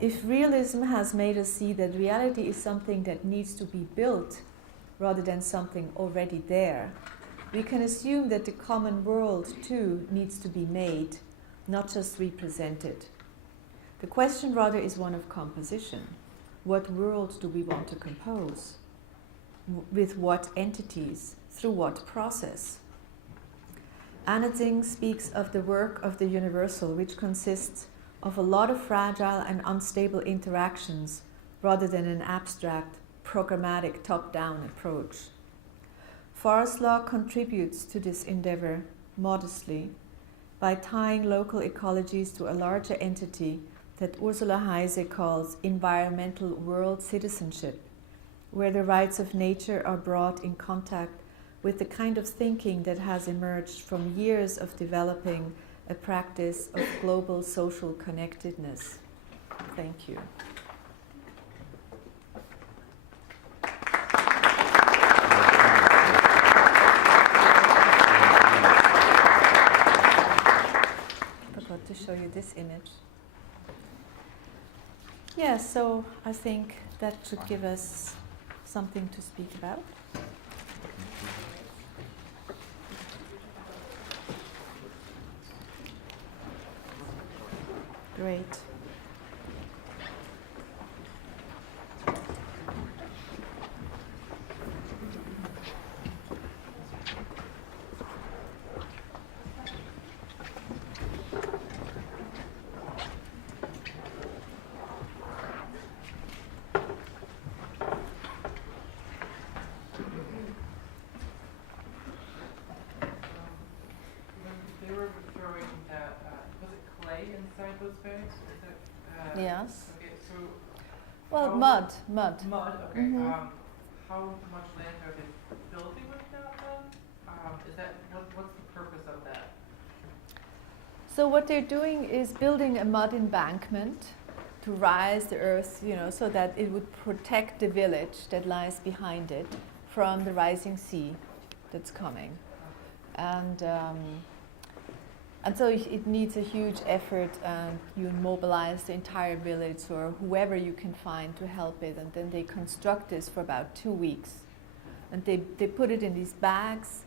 If realism has made us see that reality is something that needs to be built rather than something already there, we can assume that the common world too needs to be made, not just represented. The question rather is one of composition. What world do we want to compose? With what entities? Through what process? Anadzing speaks of the work of the universal, which consists of a lot of fragile and unstable interactions rather than an abstract, programmatic, top-down approach. Forest law contributes to this endeavor modestly by tying local ecologies to a larger entity that Ursula Biemann calls environmental world citizenship, where the rights of nature are brought in contact with the kind of thinking that has emerged from years of developing a practice of global social connectedness. Thank you. I forgot to show you this image. Yeah, so I think that should give us something to speak about. Great. They were throwing was it clay inside those bags? Is it, Yes. Okay, so Well, how- mud. mud. Okay. Mhm. How much land are they building with that then? Is that what's the purpose of that? So what they're doing is building a mud embankment to rise the earth, so that it would protect the village that lies behind it from the rising sea that's coming. And so it needs a huge effort, and you mobilize the entire village or whoever you can find to help it, and then they construct this for about 2 weeks. And they put it in these bags,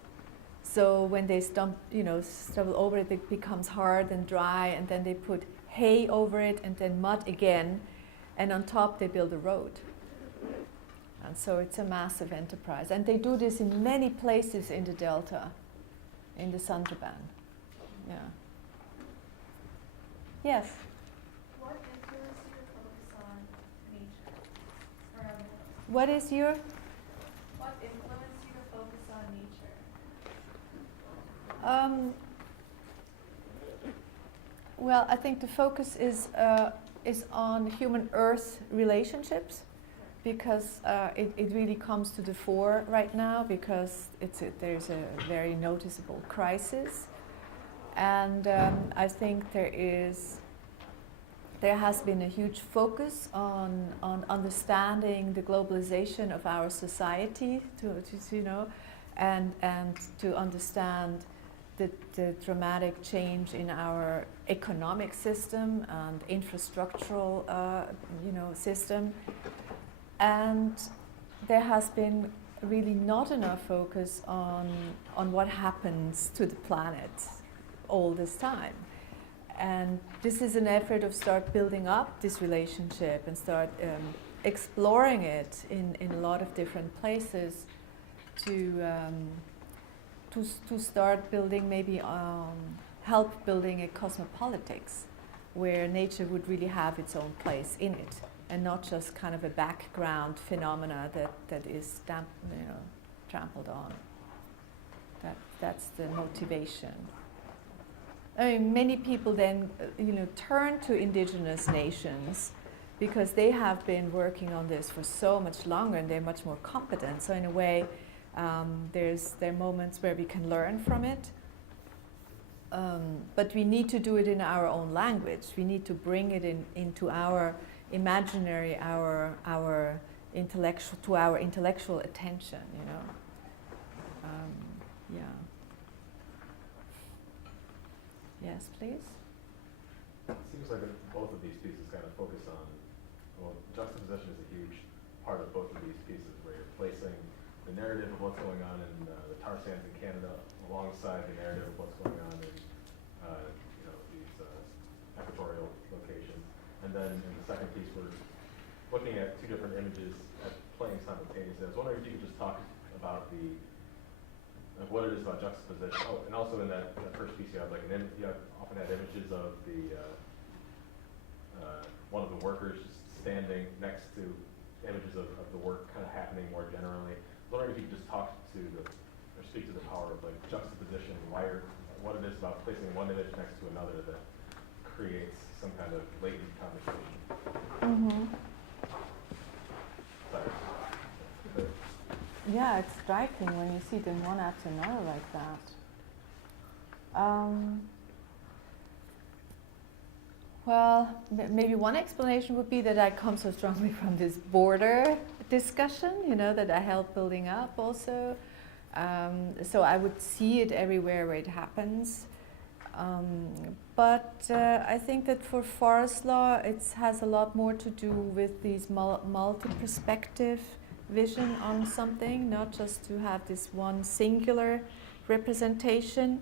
so when they stumble over it, it becomes hard and dry, and then they put hay over it and then mud again, and on top they build a road. And so it's a massive enterprise. And they do this in many places in the Delta, in the Sundarban. Yeah. Yes? What influence do you focus on nature around the world? What is your? What influence Well, I think the focus is on human-Earth relationships, because it really comes to the fore right now, because there's a very noticeable crisis, and I think there has been a huge focus on understanding the globalization of our society, and to understand the dramatic change in our economic system and infrastructural, system. And there has been really not enough focus on what happens to the planet all this time. And this is an effort of start building up this relationship and start exploring it in a lot of different places to start building, maybe help building a cosmopolitics where nature would really have its own place in it, and not just kind of a background phenomena that is trampled on. That's the motivation. I mean, many people then turn to indigenous nations because they have been working on this for so much longer and they're much more competent. So in a way, there are moments where we can learn from it, but we need to do it in our own language. We need to bring it into our imaginary, our intellectual attention. Yeah. Yes, please. It seems like both of these pieces kind of focus on, well, juxtaposition is a huge part of both of these pieces, where you're placing the narrative of what's going on in the tar sands in Canada alongside the narrative of what's going on in these equatorial locations. And then in the second piece, we're looking at two different images playing simultaneously. I was wondering if you could just talk about what it is about juxtaposition. Oh, and also in that first piece, you have often had images of one of the workers standing next to images of the work kind of happening more generally. I was wondering if you could just speak to the power of juxtaposition, what it is about placing one image next to another that creates some kind of latent conversation. Mm-hmm. Sorry. Yeah, it's striking when you see them one after another like that. Well, maybe one explanation would be that I come so strongly from this border discussion, that I help building up also. So I would see it everywhere where it happens. But I think that for forest law, it has a lot more to do with these multi-perspective vision on something, not just to have this one singular representation.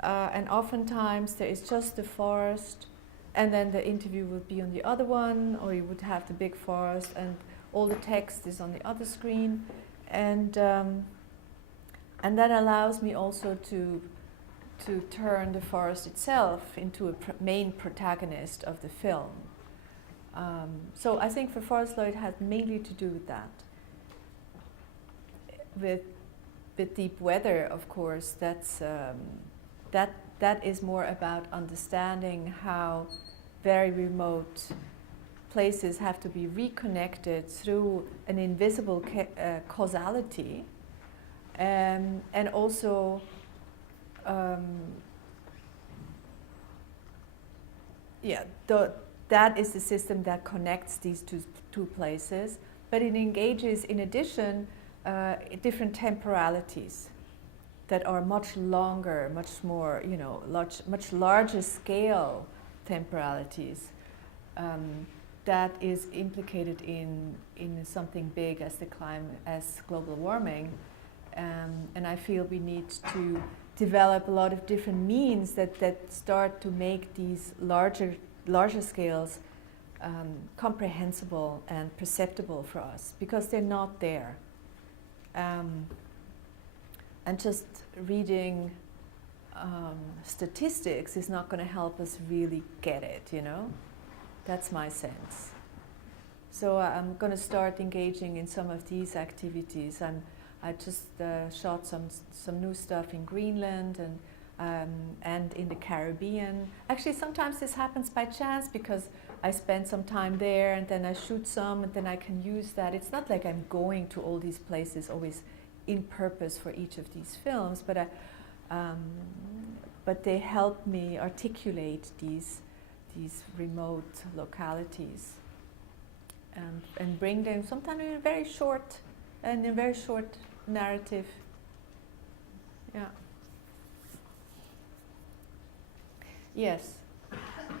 And oftentimes there is just the forest, and then the interview would be on the other one, or you would have the big forest and all the text is on the other screen. And that allows me also to turn the forest itself into a main protagonist of the film. So I think for forest law it had mainly to do with that. With deep weather, of course, that is more about understanding how very remote places have to be reconnected through an invisible causality, and also that is the system that connects these two places, but it engages in addition different temporalities that are much longer, much more, much larger scale temporalities that is implicated in something big as as global warming. And I feel we need to develop a lot of different means that start to make these larger scales comprehensible and perceptible for us, because they're not there. And just reading statistics is not going to help us really get it, That's my sense. So I'm going to start engaging in some of these activities. I just shot some new stuff in Greenland and in the Caribbean. Actually, sometimes this happens by chance because I spend some time there and then I shoot some and then I can use that. It's not like I'm going to all these places always in purpose for each of these films, but they help me articulate these remote localities and bring them sometimes in a very short narrative. Yeah. Yes.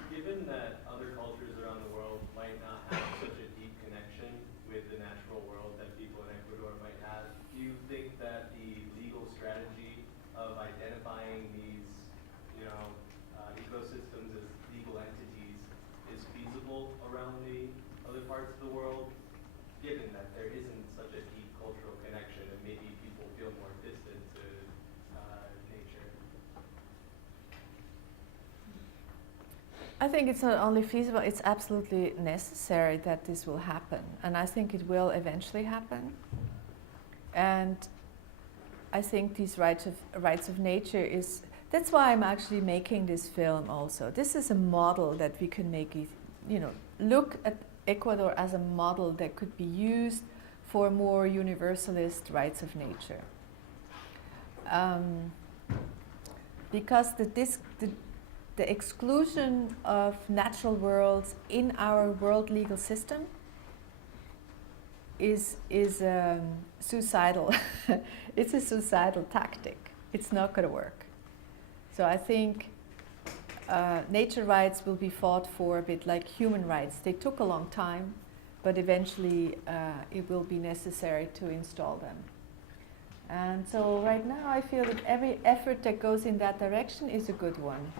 Given that other cultures around the world might not have such a deep connection with the natural world that people in Ecuador might have, do you think that the legal strategy of identifying these, ecosystems as legal entities is feasible around the other parts of the world, given that there isn't such a deep cultural connection and maybe people feel more distant to nature? I think it's not only feasible, it's absolutely necessary that this will happen. And I think it will eventually happen. And I think these rights of nature is, that's why I'm actually making this film also. This is a model that we can make it, look at Ecuador as a model that could be used for more universalist rights of nature. Because the exclusion of natural worlds in our world legal system is suicidal. It's a suicidal tactic. It's not going to work. So I think nature rights will be fought for a bit like human rights. They took a long time, but eventually it will be necessary to install them. And so right now I feel that every effort that goes in that direction is a good one.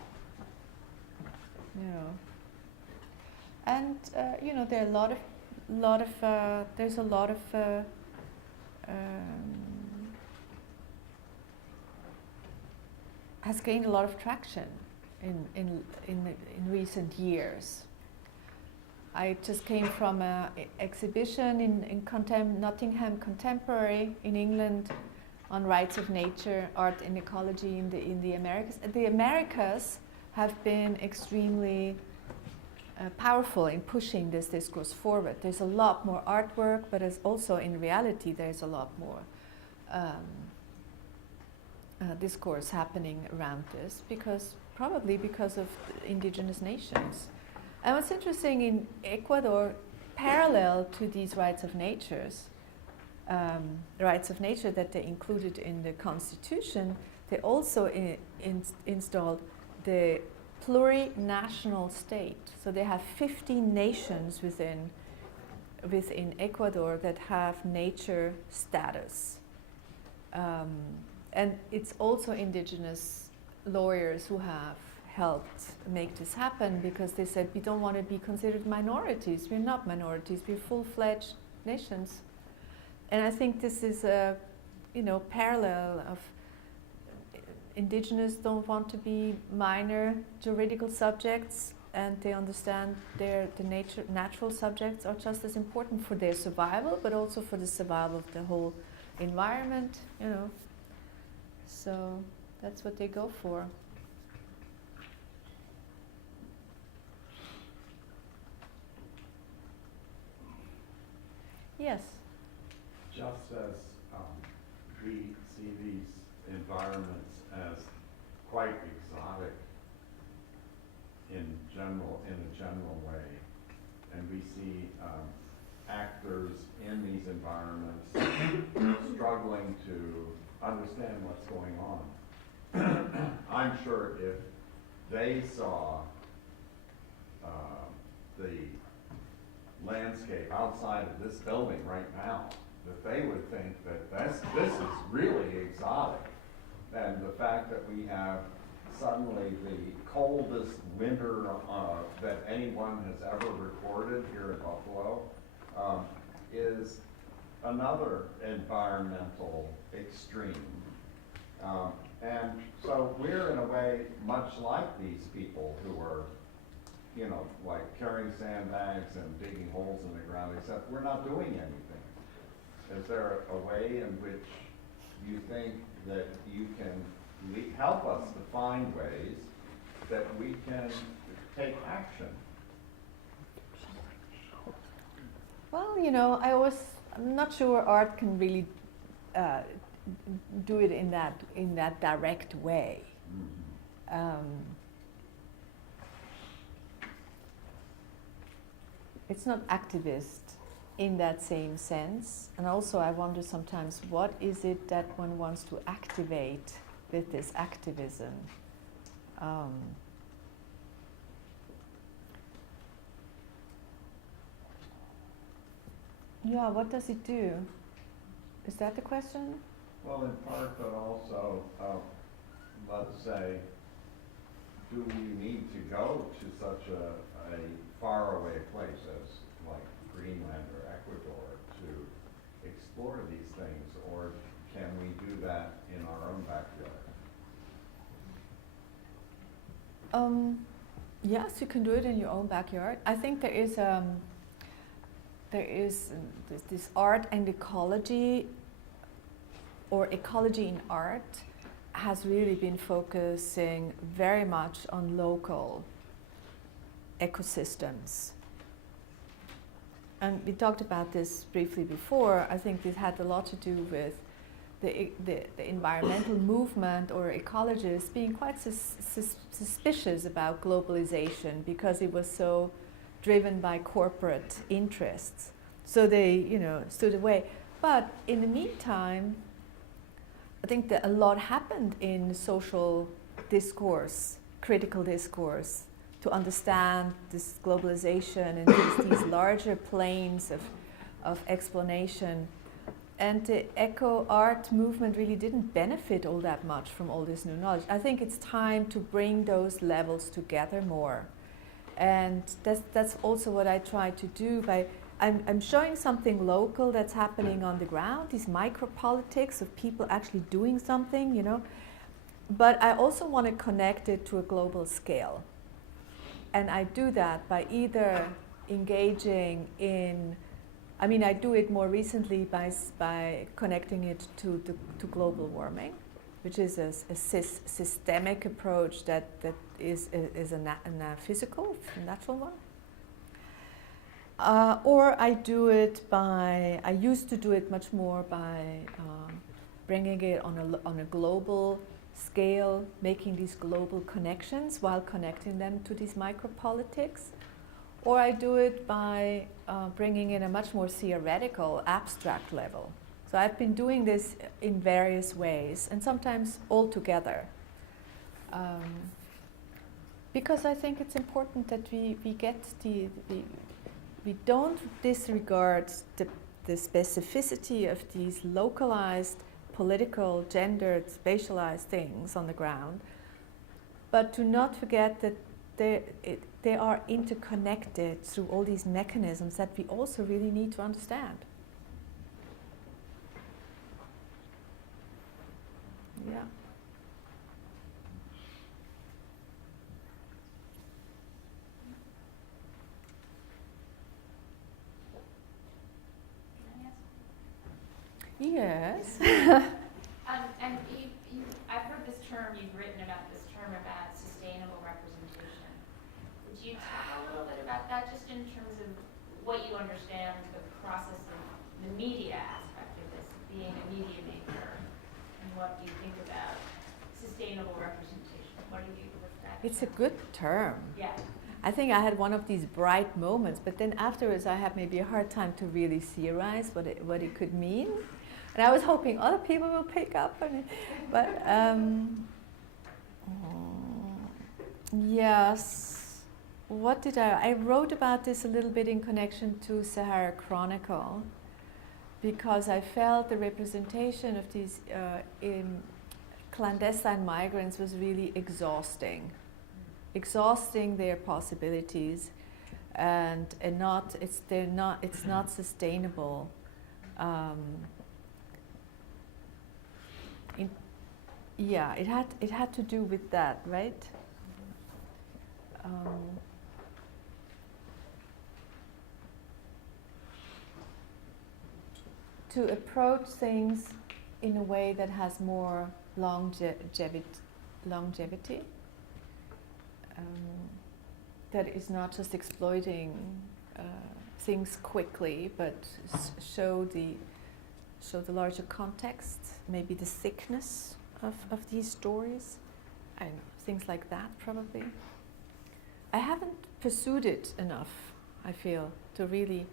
And there are there's a lot of has gained a lot of traction in recent years. I just came from an exhibition in Nottingham Contemporary in England on rights of nature, art and ecology in the Americas. The Americas have been extremely powerful in pushing this discourse forward. There's a lot more artwork, but as also in reality there's a lot more discourse happening around this, probably because of indigenous nations. And what's interesting in Ecuador, parallel to these rights of nature that they included in the constitution, they also installed the plurinational state. So they have 15 nations within Ecuador that have nature status. And it's also indigenous lawyers who have helped make this happen, because they said we don't want to be considered minorities. We're not minorities, we're full-fledged nations. And I think this is a parallel of indigenous don't want to be minor juridical subjects, and they understand the natural subjects are just as important for their survival, but also for the survival of the whole environment, So that's what they go for. Yes. Just as we see these environments as quite exotic in a general way, and we see actors in these environments struggling to understand what's going on. I'm sure if they saw the landscape outside of this building right now, that they would think that this is really exotic. And the fact that we have suddenly the coldest winter that anyone has ever recorded here in Buffalo is another environmental extreme. And so we're in a way much like these people who are, like carrying sandbags and digging holes in the ground, except we're not doing anything. Is there a way in which you think that you can help us to find ways that we can take action? Well, I'm not sure art can really do it in that direct way. It's not activist in that same sense. And also I wonder sometimes, what is it that one wants to activate with this activism? Yeah, what does it do? Is that the question? Well, in part, but also, let's say, do we need to go to such a faraway place as like Greenland or Ecuador to explore these things, or can we do that in our own backyard? Yes, you can do it in your own backyard. I think there is this art and ecology, or ecology in art, has really been focusing very much on local ecosystems. And we talked about this briefly before. I think this had a lot to do with the environmental movement or ecologists being quite suspicious about globalization because it was so driven by corporate interests. So they, stood away. But in the meantime, I think that a lot happened in social discourse, critical discourse, to understand this globalization and these larger planes of explanation. And the eco-art movement really didn't benefit all that much from all this new knowledge. I think it's time to bring those levels together more. And that's also what I try to do by, I'm showing something local that's happening on the ground, these micropolitics of people actually doing something, But I also want to connect it to a global scale. And I do that by either engaging in, I do it more recently by connecting it to global warming, which is a systemic approach that is a physical, natural one. Or I do it by, I used to do it much more by bringing it on a global scale, making these global connections while connecting them to these micropolitics. Or I do it by bringing in a much more theoretical, abstract level. So I've been doing this in various ways, and sometimes all together. Because I think it's important that we get we don't disregard the specificity of these localized, political, gendered, spatialized things on the ground, but to not forget that they are interconnected through all these mechanisms that we also really need to understand. Yeah. Yes. And I've heard this term, you've written about this term about sustainable representation. Would you talk a little bit about that, just in terms of what you understand the process of the media aspect of this, being a media maker, and what do you think about sustainable representation? What do you, what's that? It's a good term. Yeah. I think I had one of these bright moments, but then afterwards I had maybe a hard time to really theorize what it could mean. And I was hoping other people will pick up on it. But yes, what did I wrote about this a little bit in connection to Sahara Chronicle, because I felt the representation of these clandestine migrants was really exhausting their possibilities, and it's not sustainable. It had to do with that, right? To approach things in a way that has more longevity, that is not just exploiting things quickly, but show the larger context, maybe the thickness of these stories, and things like that probably. I haven't pursued it enough, I feel, to really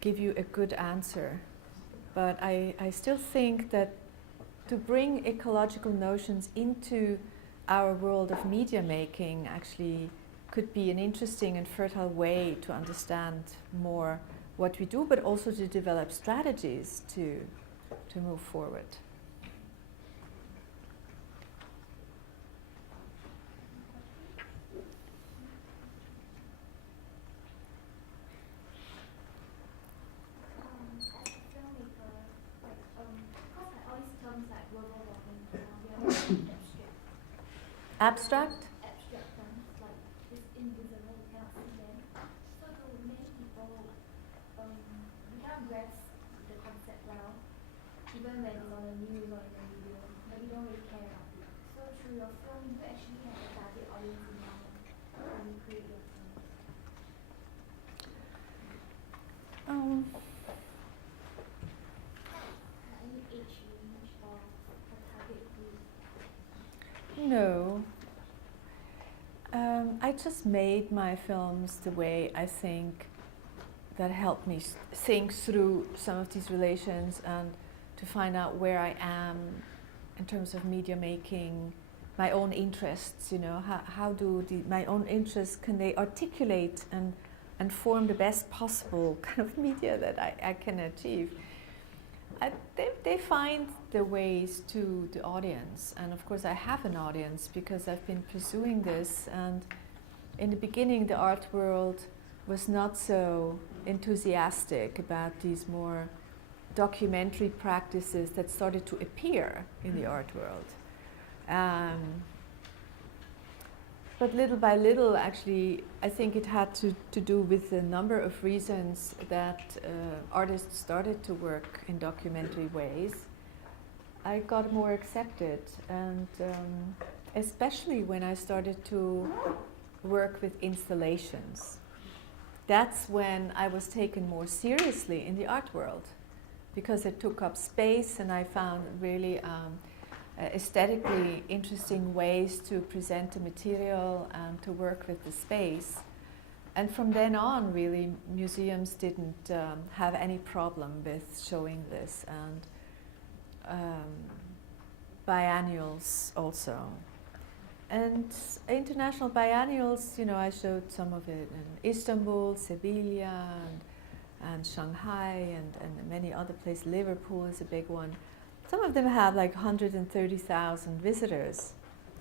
give you a good answer. But I still think that to bring ecological notions into our world of media making actually could be an interesting and fertile way to understand more what we do, but also to develop strategies to move forward. As a filmmaker, because like all these terms like global warming, they are very Abstract? abstract terms, like it's invisible, you cannot see them. So to many people, we can't grasp the concept well, even when it's on the news or in the video, but we don't really care about it. So through your film, you actually have a target audience in mind when you create your film. Any age range or a target group? No. I just made my films the way I think that helped me think through some of these relations and to find out where I am in terms of media making, my own interests, you know, how do my own interests, can they articulate and form the best possible kind of media that I can achieve. They find the ways to the audience, and of course I have an audience because I've been pursuing this, and in the beginning the art world was not so enthusiastic about these more documentary practices that started to appear in the art world. But little by little, actually, I think it had to do with the number of reasons that artists started to work in documentary ways. I got more accepted, and especially when I started to work with installations. That's when I was taken more seriously in the art world, because it took up space and I found really aesthetically interesting ways to present the material and to work with the space. And from then on, really, museums didn't have any problem with showing this, and biennials also. And international biennials, you know, I showed some of it in Istanbul, Sevilla, and Shanghai, and many other places. Liverpool is a big one. Some of them have like 130,000 visitors.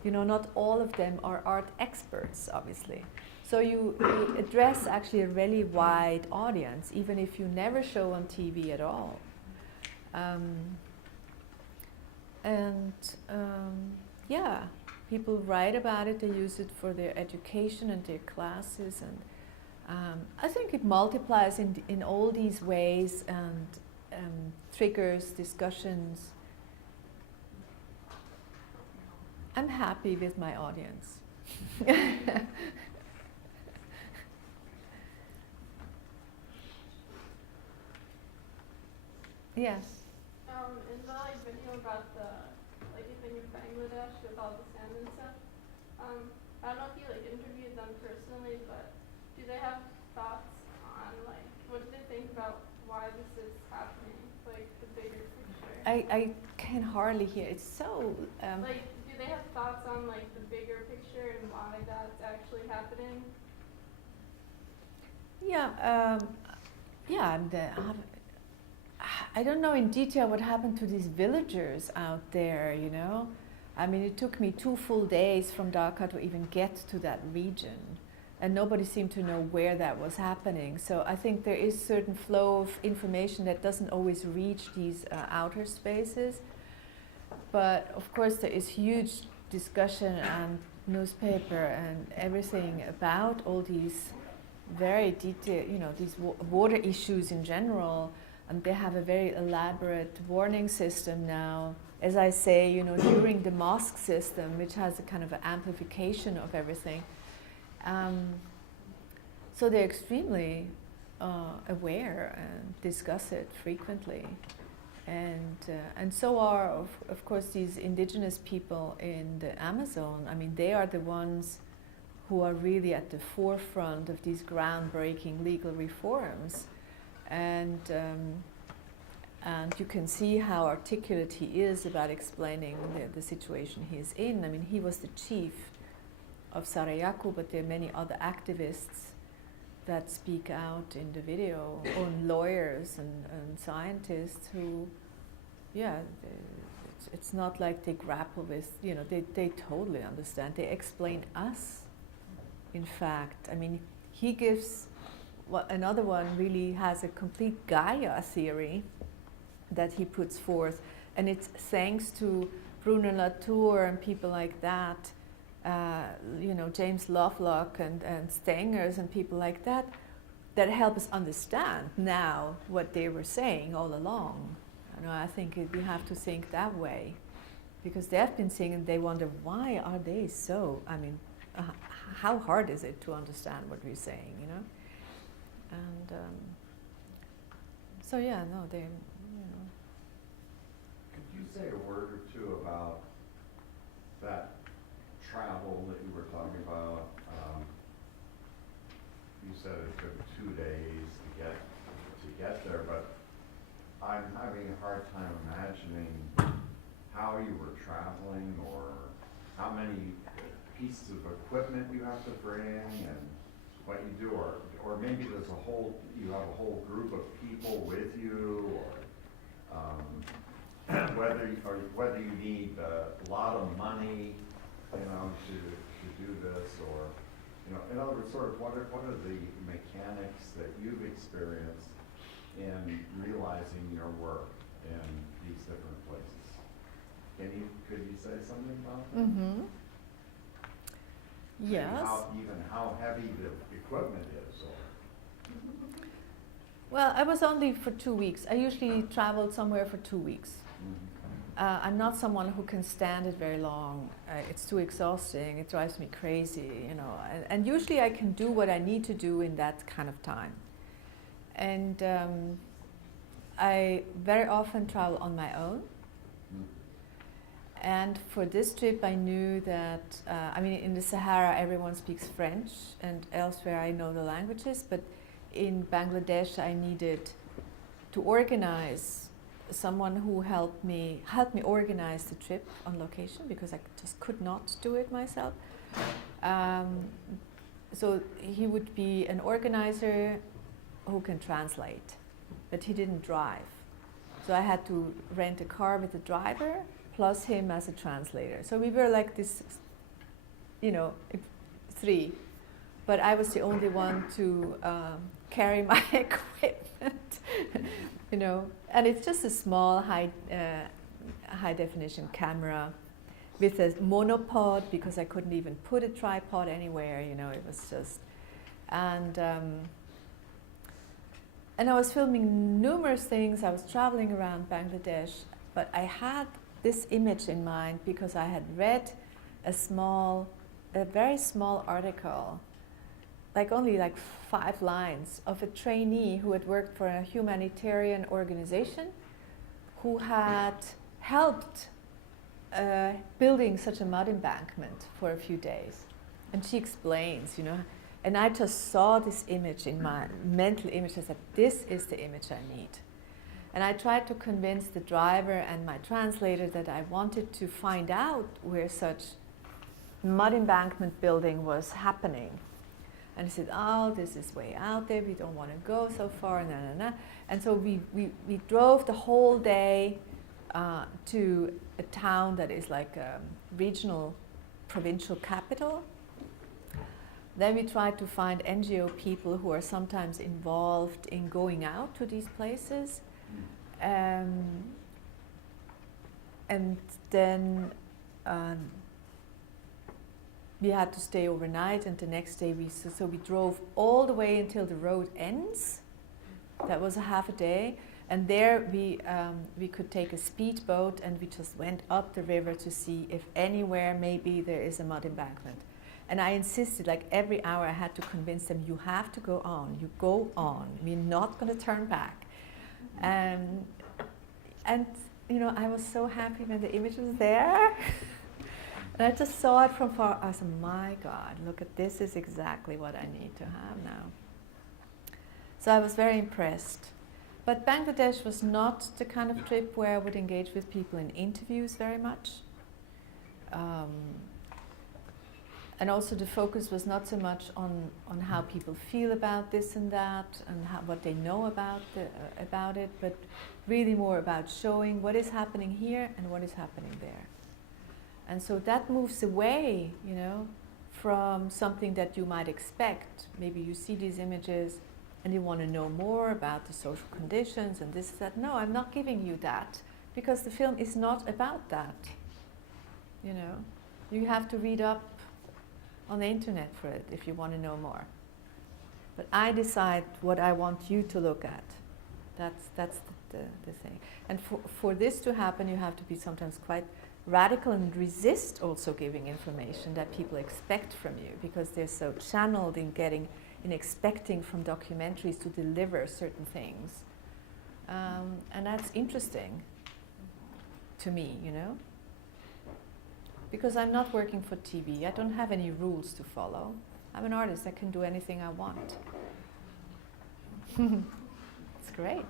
You know, not all of them are art experts, obviously. So you address actually a really wide audience, even if you never show on TV at all. Yeah, people write about it, they use it for their education and their classes, and I think it multiplies in all these ways and triggers discussions. I'm happy with my audience. Yes. In the video about the thing in Bangladesh with all the sand and stuff, I don't know if you interviewed them personally, but do they have thoughts on what do they think about why this is happening, the bigger picture? I can hardly hear. It's so. Do they have thoughts on the bigger picture and why that's actually happening? Yeah. I don't know in detail what happened to these villagers out there, you know. I mean, it took me 2 full days from Dhaka to even get to that region, and nobody seemed to know where that was happening. So I think there is certain flow of information that doesn't always reach these outer spaces. But of course there is huge discussion and newspaper and everything about all these very detailed, you know, these water issues in general, And they have a very elaborate warning system now. As I say, you know, during the mosque system, which has a kind of an amplification of everything. So they're extremely aware and discuss it frequently. And so are, of course, these indigenous people in the Amazon. I mean, they are the ones who are really at the forefront of these groundbreaking legal reforms. And you can see how articulate he is about explaining the situation he is in. I mean, he was the chief of Sarayaku, but there are many other activists that speak out in the video, or lawyers and scientists who, yeah, it's not like they grapple with, you know, they totally understand. They explain us, in fact. I mean, he gives, another one really has a complete Gaia theory that he puts forth, and it's thanks to Bruno Latour and people like that, you know, James Lovelock and Stengers and people like that, that help us understand now what they were saying all along. You know, I think we have to think that way, because they've been saying, and they wonder, why are they so, I mean, how hard is it to understand what we're saying, you know? And so yeah, no, they, you know. Could you say a word or two about that travel that you were talking about? You said it took 2 days to get there, but I'm having a hard time imagining how you were traveling, or how many pieces of equipment you have to bring, and what you do, or maybe there's you have a whole group of people with you, or whether you need a lot of money, you know, to do this, or, you know, in other words, sort of what are the mechanics that you've experienced in realizing your work in these different places? Could you say something about that? Mm-hmm. Yes. Even how heavy the equipment is, or. Well, I was only for 2 weeks. I usually traveled somewhere for 2 weeks. I'm not someone who can stand it very long. It's too exhausting. It drives me crazy, you know. And usually I can do what I need to do in that kind of time. And I very often travel on my own. And for this trip, I knew that, I mean, in the Sahara, everyone speaks French, and elsewhere I know the languages, but in Bangladesh, I needed to organize someone who helped me organize the trip on location, because I just could not do it myself. So he would be an organizer who can translate, but he didn't drive. So I had to rent a car with a driver, plus him as a translator. So we were like this, you know, 3. But I was the only one to carry my equipment, you know. And it's just a small high definition camera with a monopod, because I couldn't even put a tripod anywhere, you know. It was just, and I was filming numerous things. I was traveling around Bangladesh, but I had this image in mind because I had read a very small article, like only like 5 lines, of a trainee who had worked for a humanitarian organization who had helped building such a mud embankment for a few days. And she explains, you know, and I just saw this image in my mental image. I said, this is the image I need. And I tried to convince the driver and my translator that I wanted to find out where such mud embankment building was happening. And he said, oh, this is way out there, we don't want to go so far, And so we drove the whole day to a town that is like a regional, provincial capital. Then we tried to find NGO people who are sometimes involved in going out to these places. And then we had to stay overnight, and the next day we drove all the way until the road ends. That was a half a day, And there we could take a speedboat and we just went up the river to see if anywhere maybe there is a mud embankment. And I insisted, like every hour I had to convince them, you have to go on, you go on, we're not going to turn back. And you know, I was so happy when the image was there. And I just saw it from far. I said, my God, look at this, is exactly what I need to have now. So I was very impressed. But Bangladesh was not the kind of trip where I would engage with people in interviews very much. And also the focus was not so much on how people feel about this and that and what they know about it, but really more about showing what is happening here and what is happening there. And so that moves away, you know, from something that you might expect. Maybe you see these images and you want to know more about the social conditions and this, that. No, I'm not giving you that, because the film is not about that. You know, you have to read up on the internet for it if you want to know more. But I decide what I want you to look at. That's the thing. And for this to happen, you have to be sometimes quite radical and resist also giving information that people expect from you, because they're so channeled in expecting from documentaries to deliver certain things. And that's interesting to me, you know? Because I'm not working for TV. I don't have any rules to follow. I'm an artist. I can do anything I want. It's great.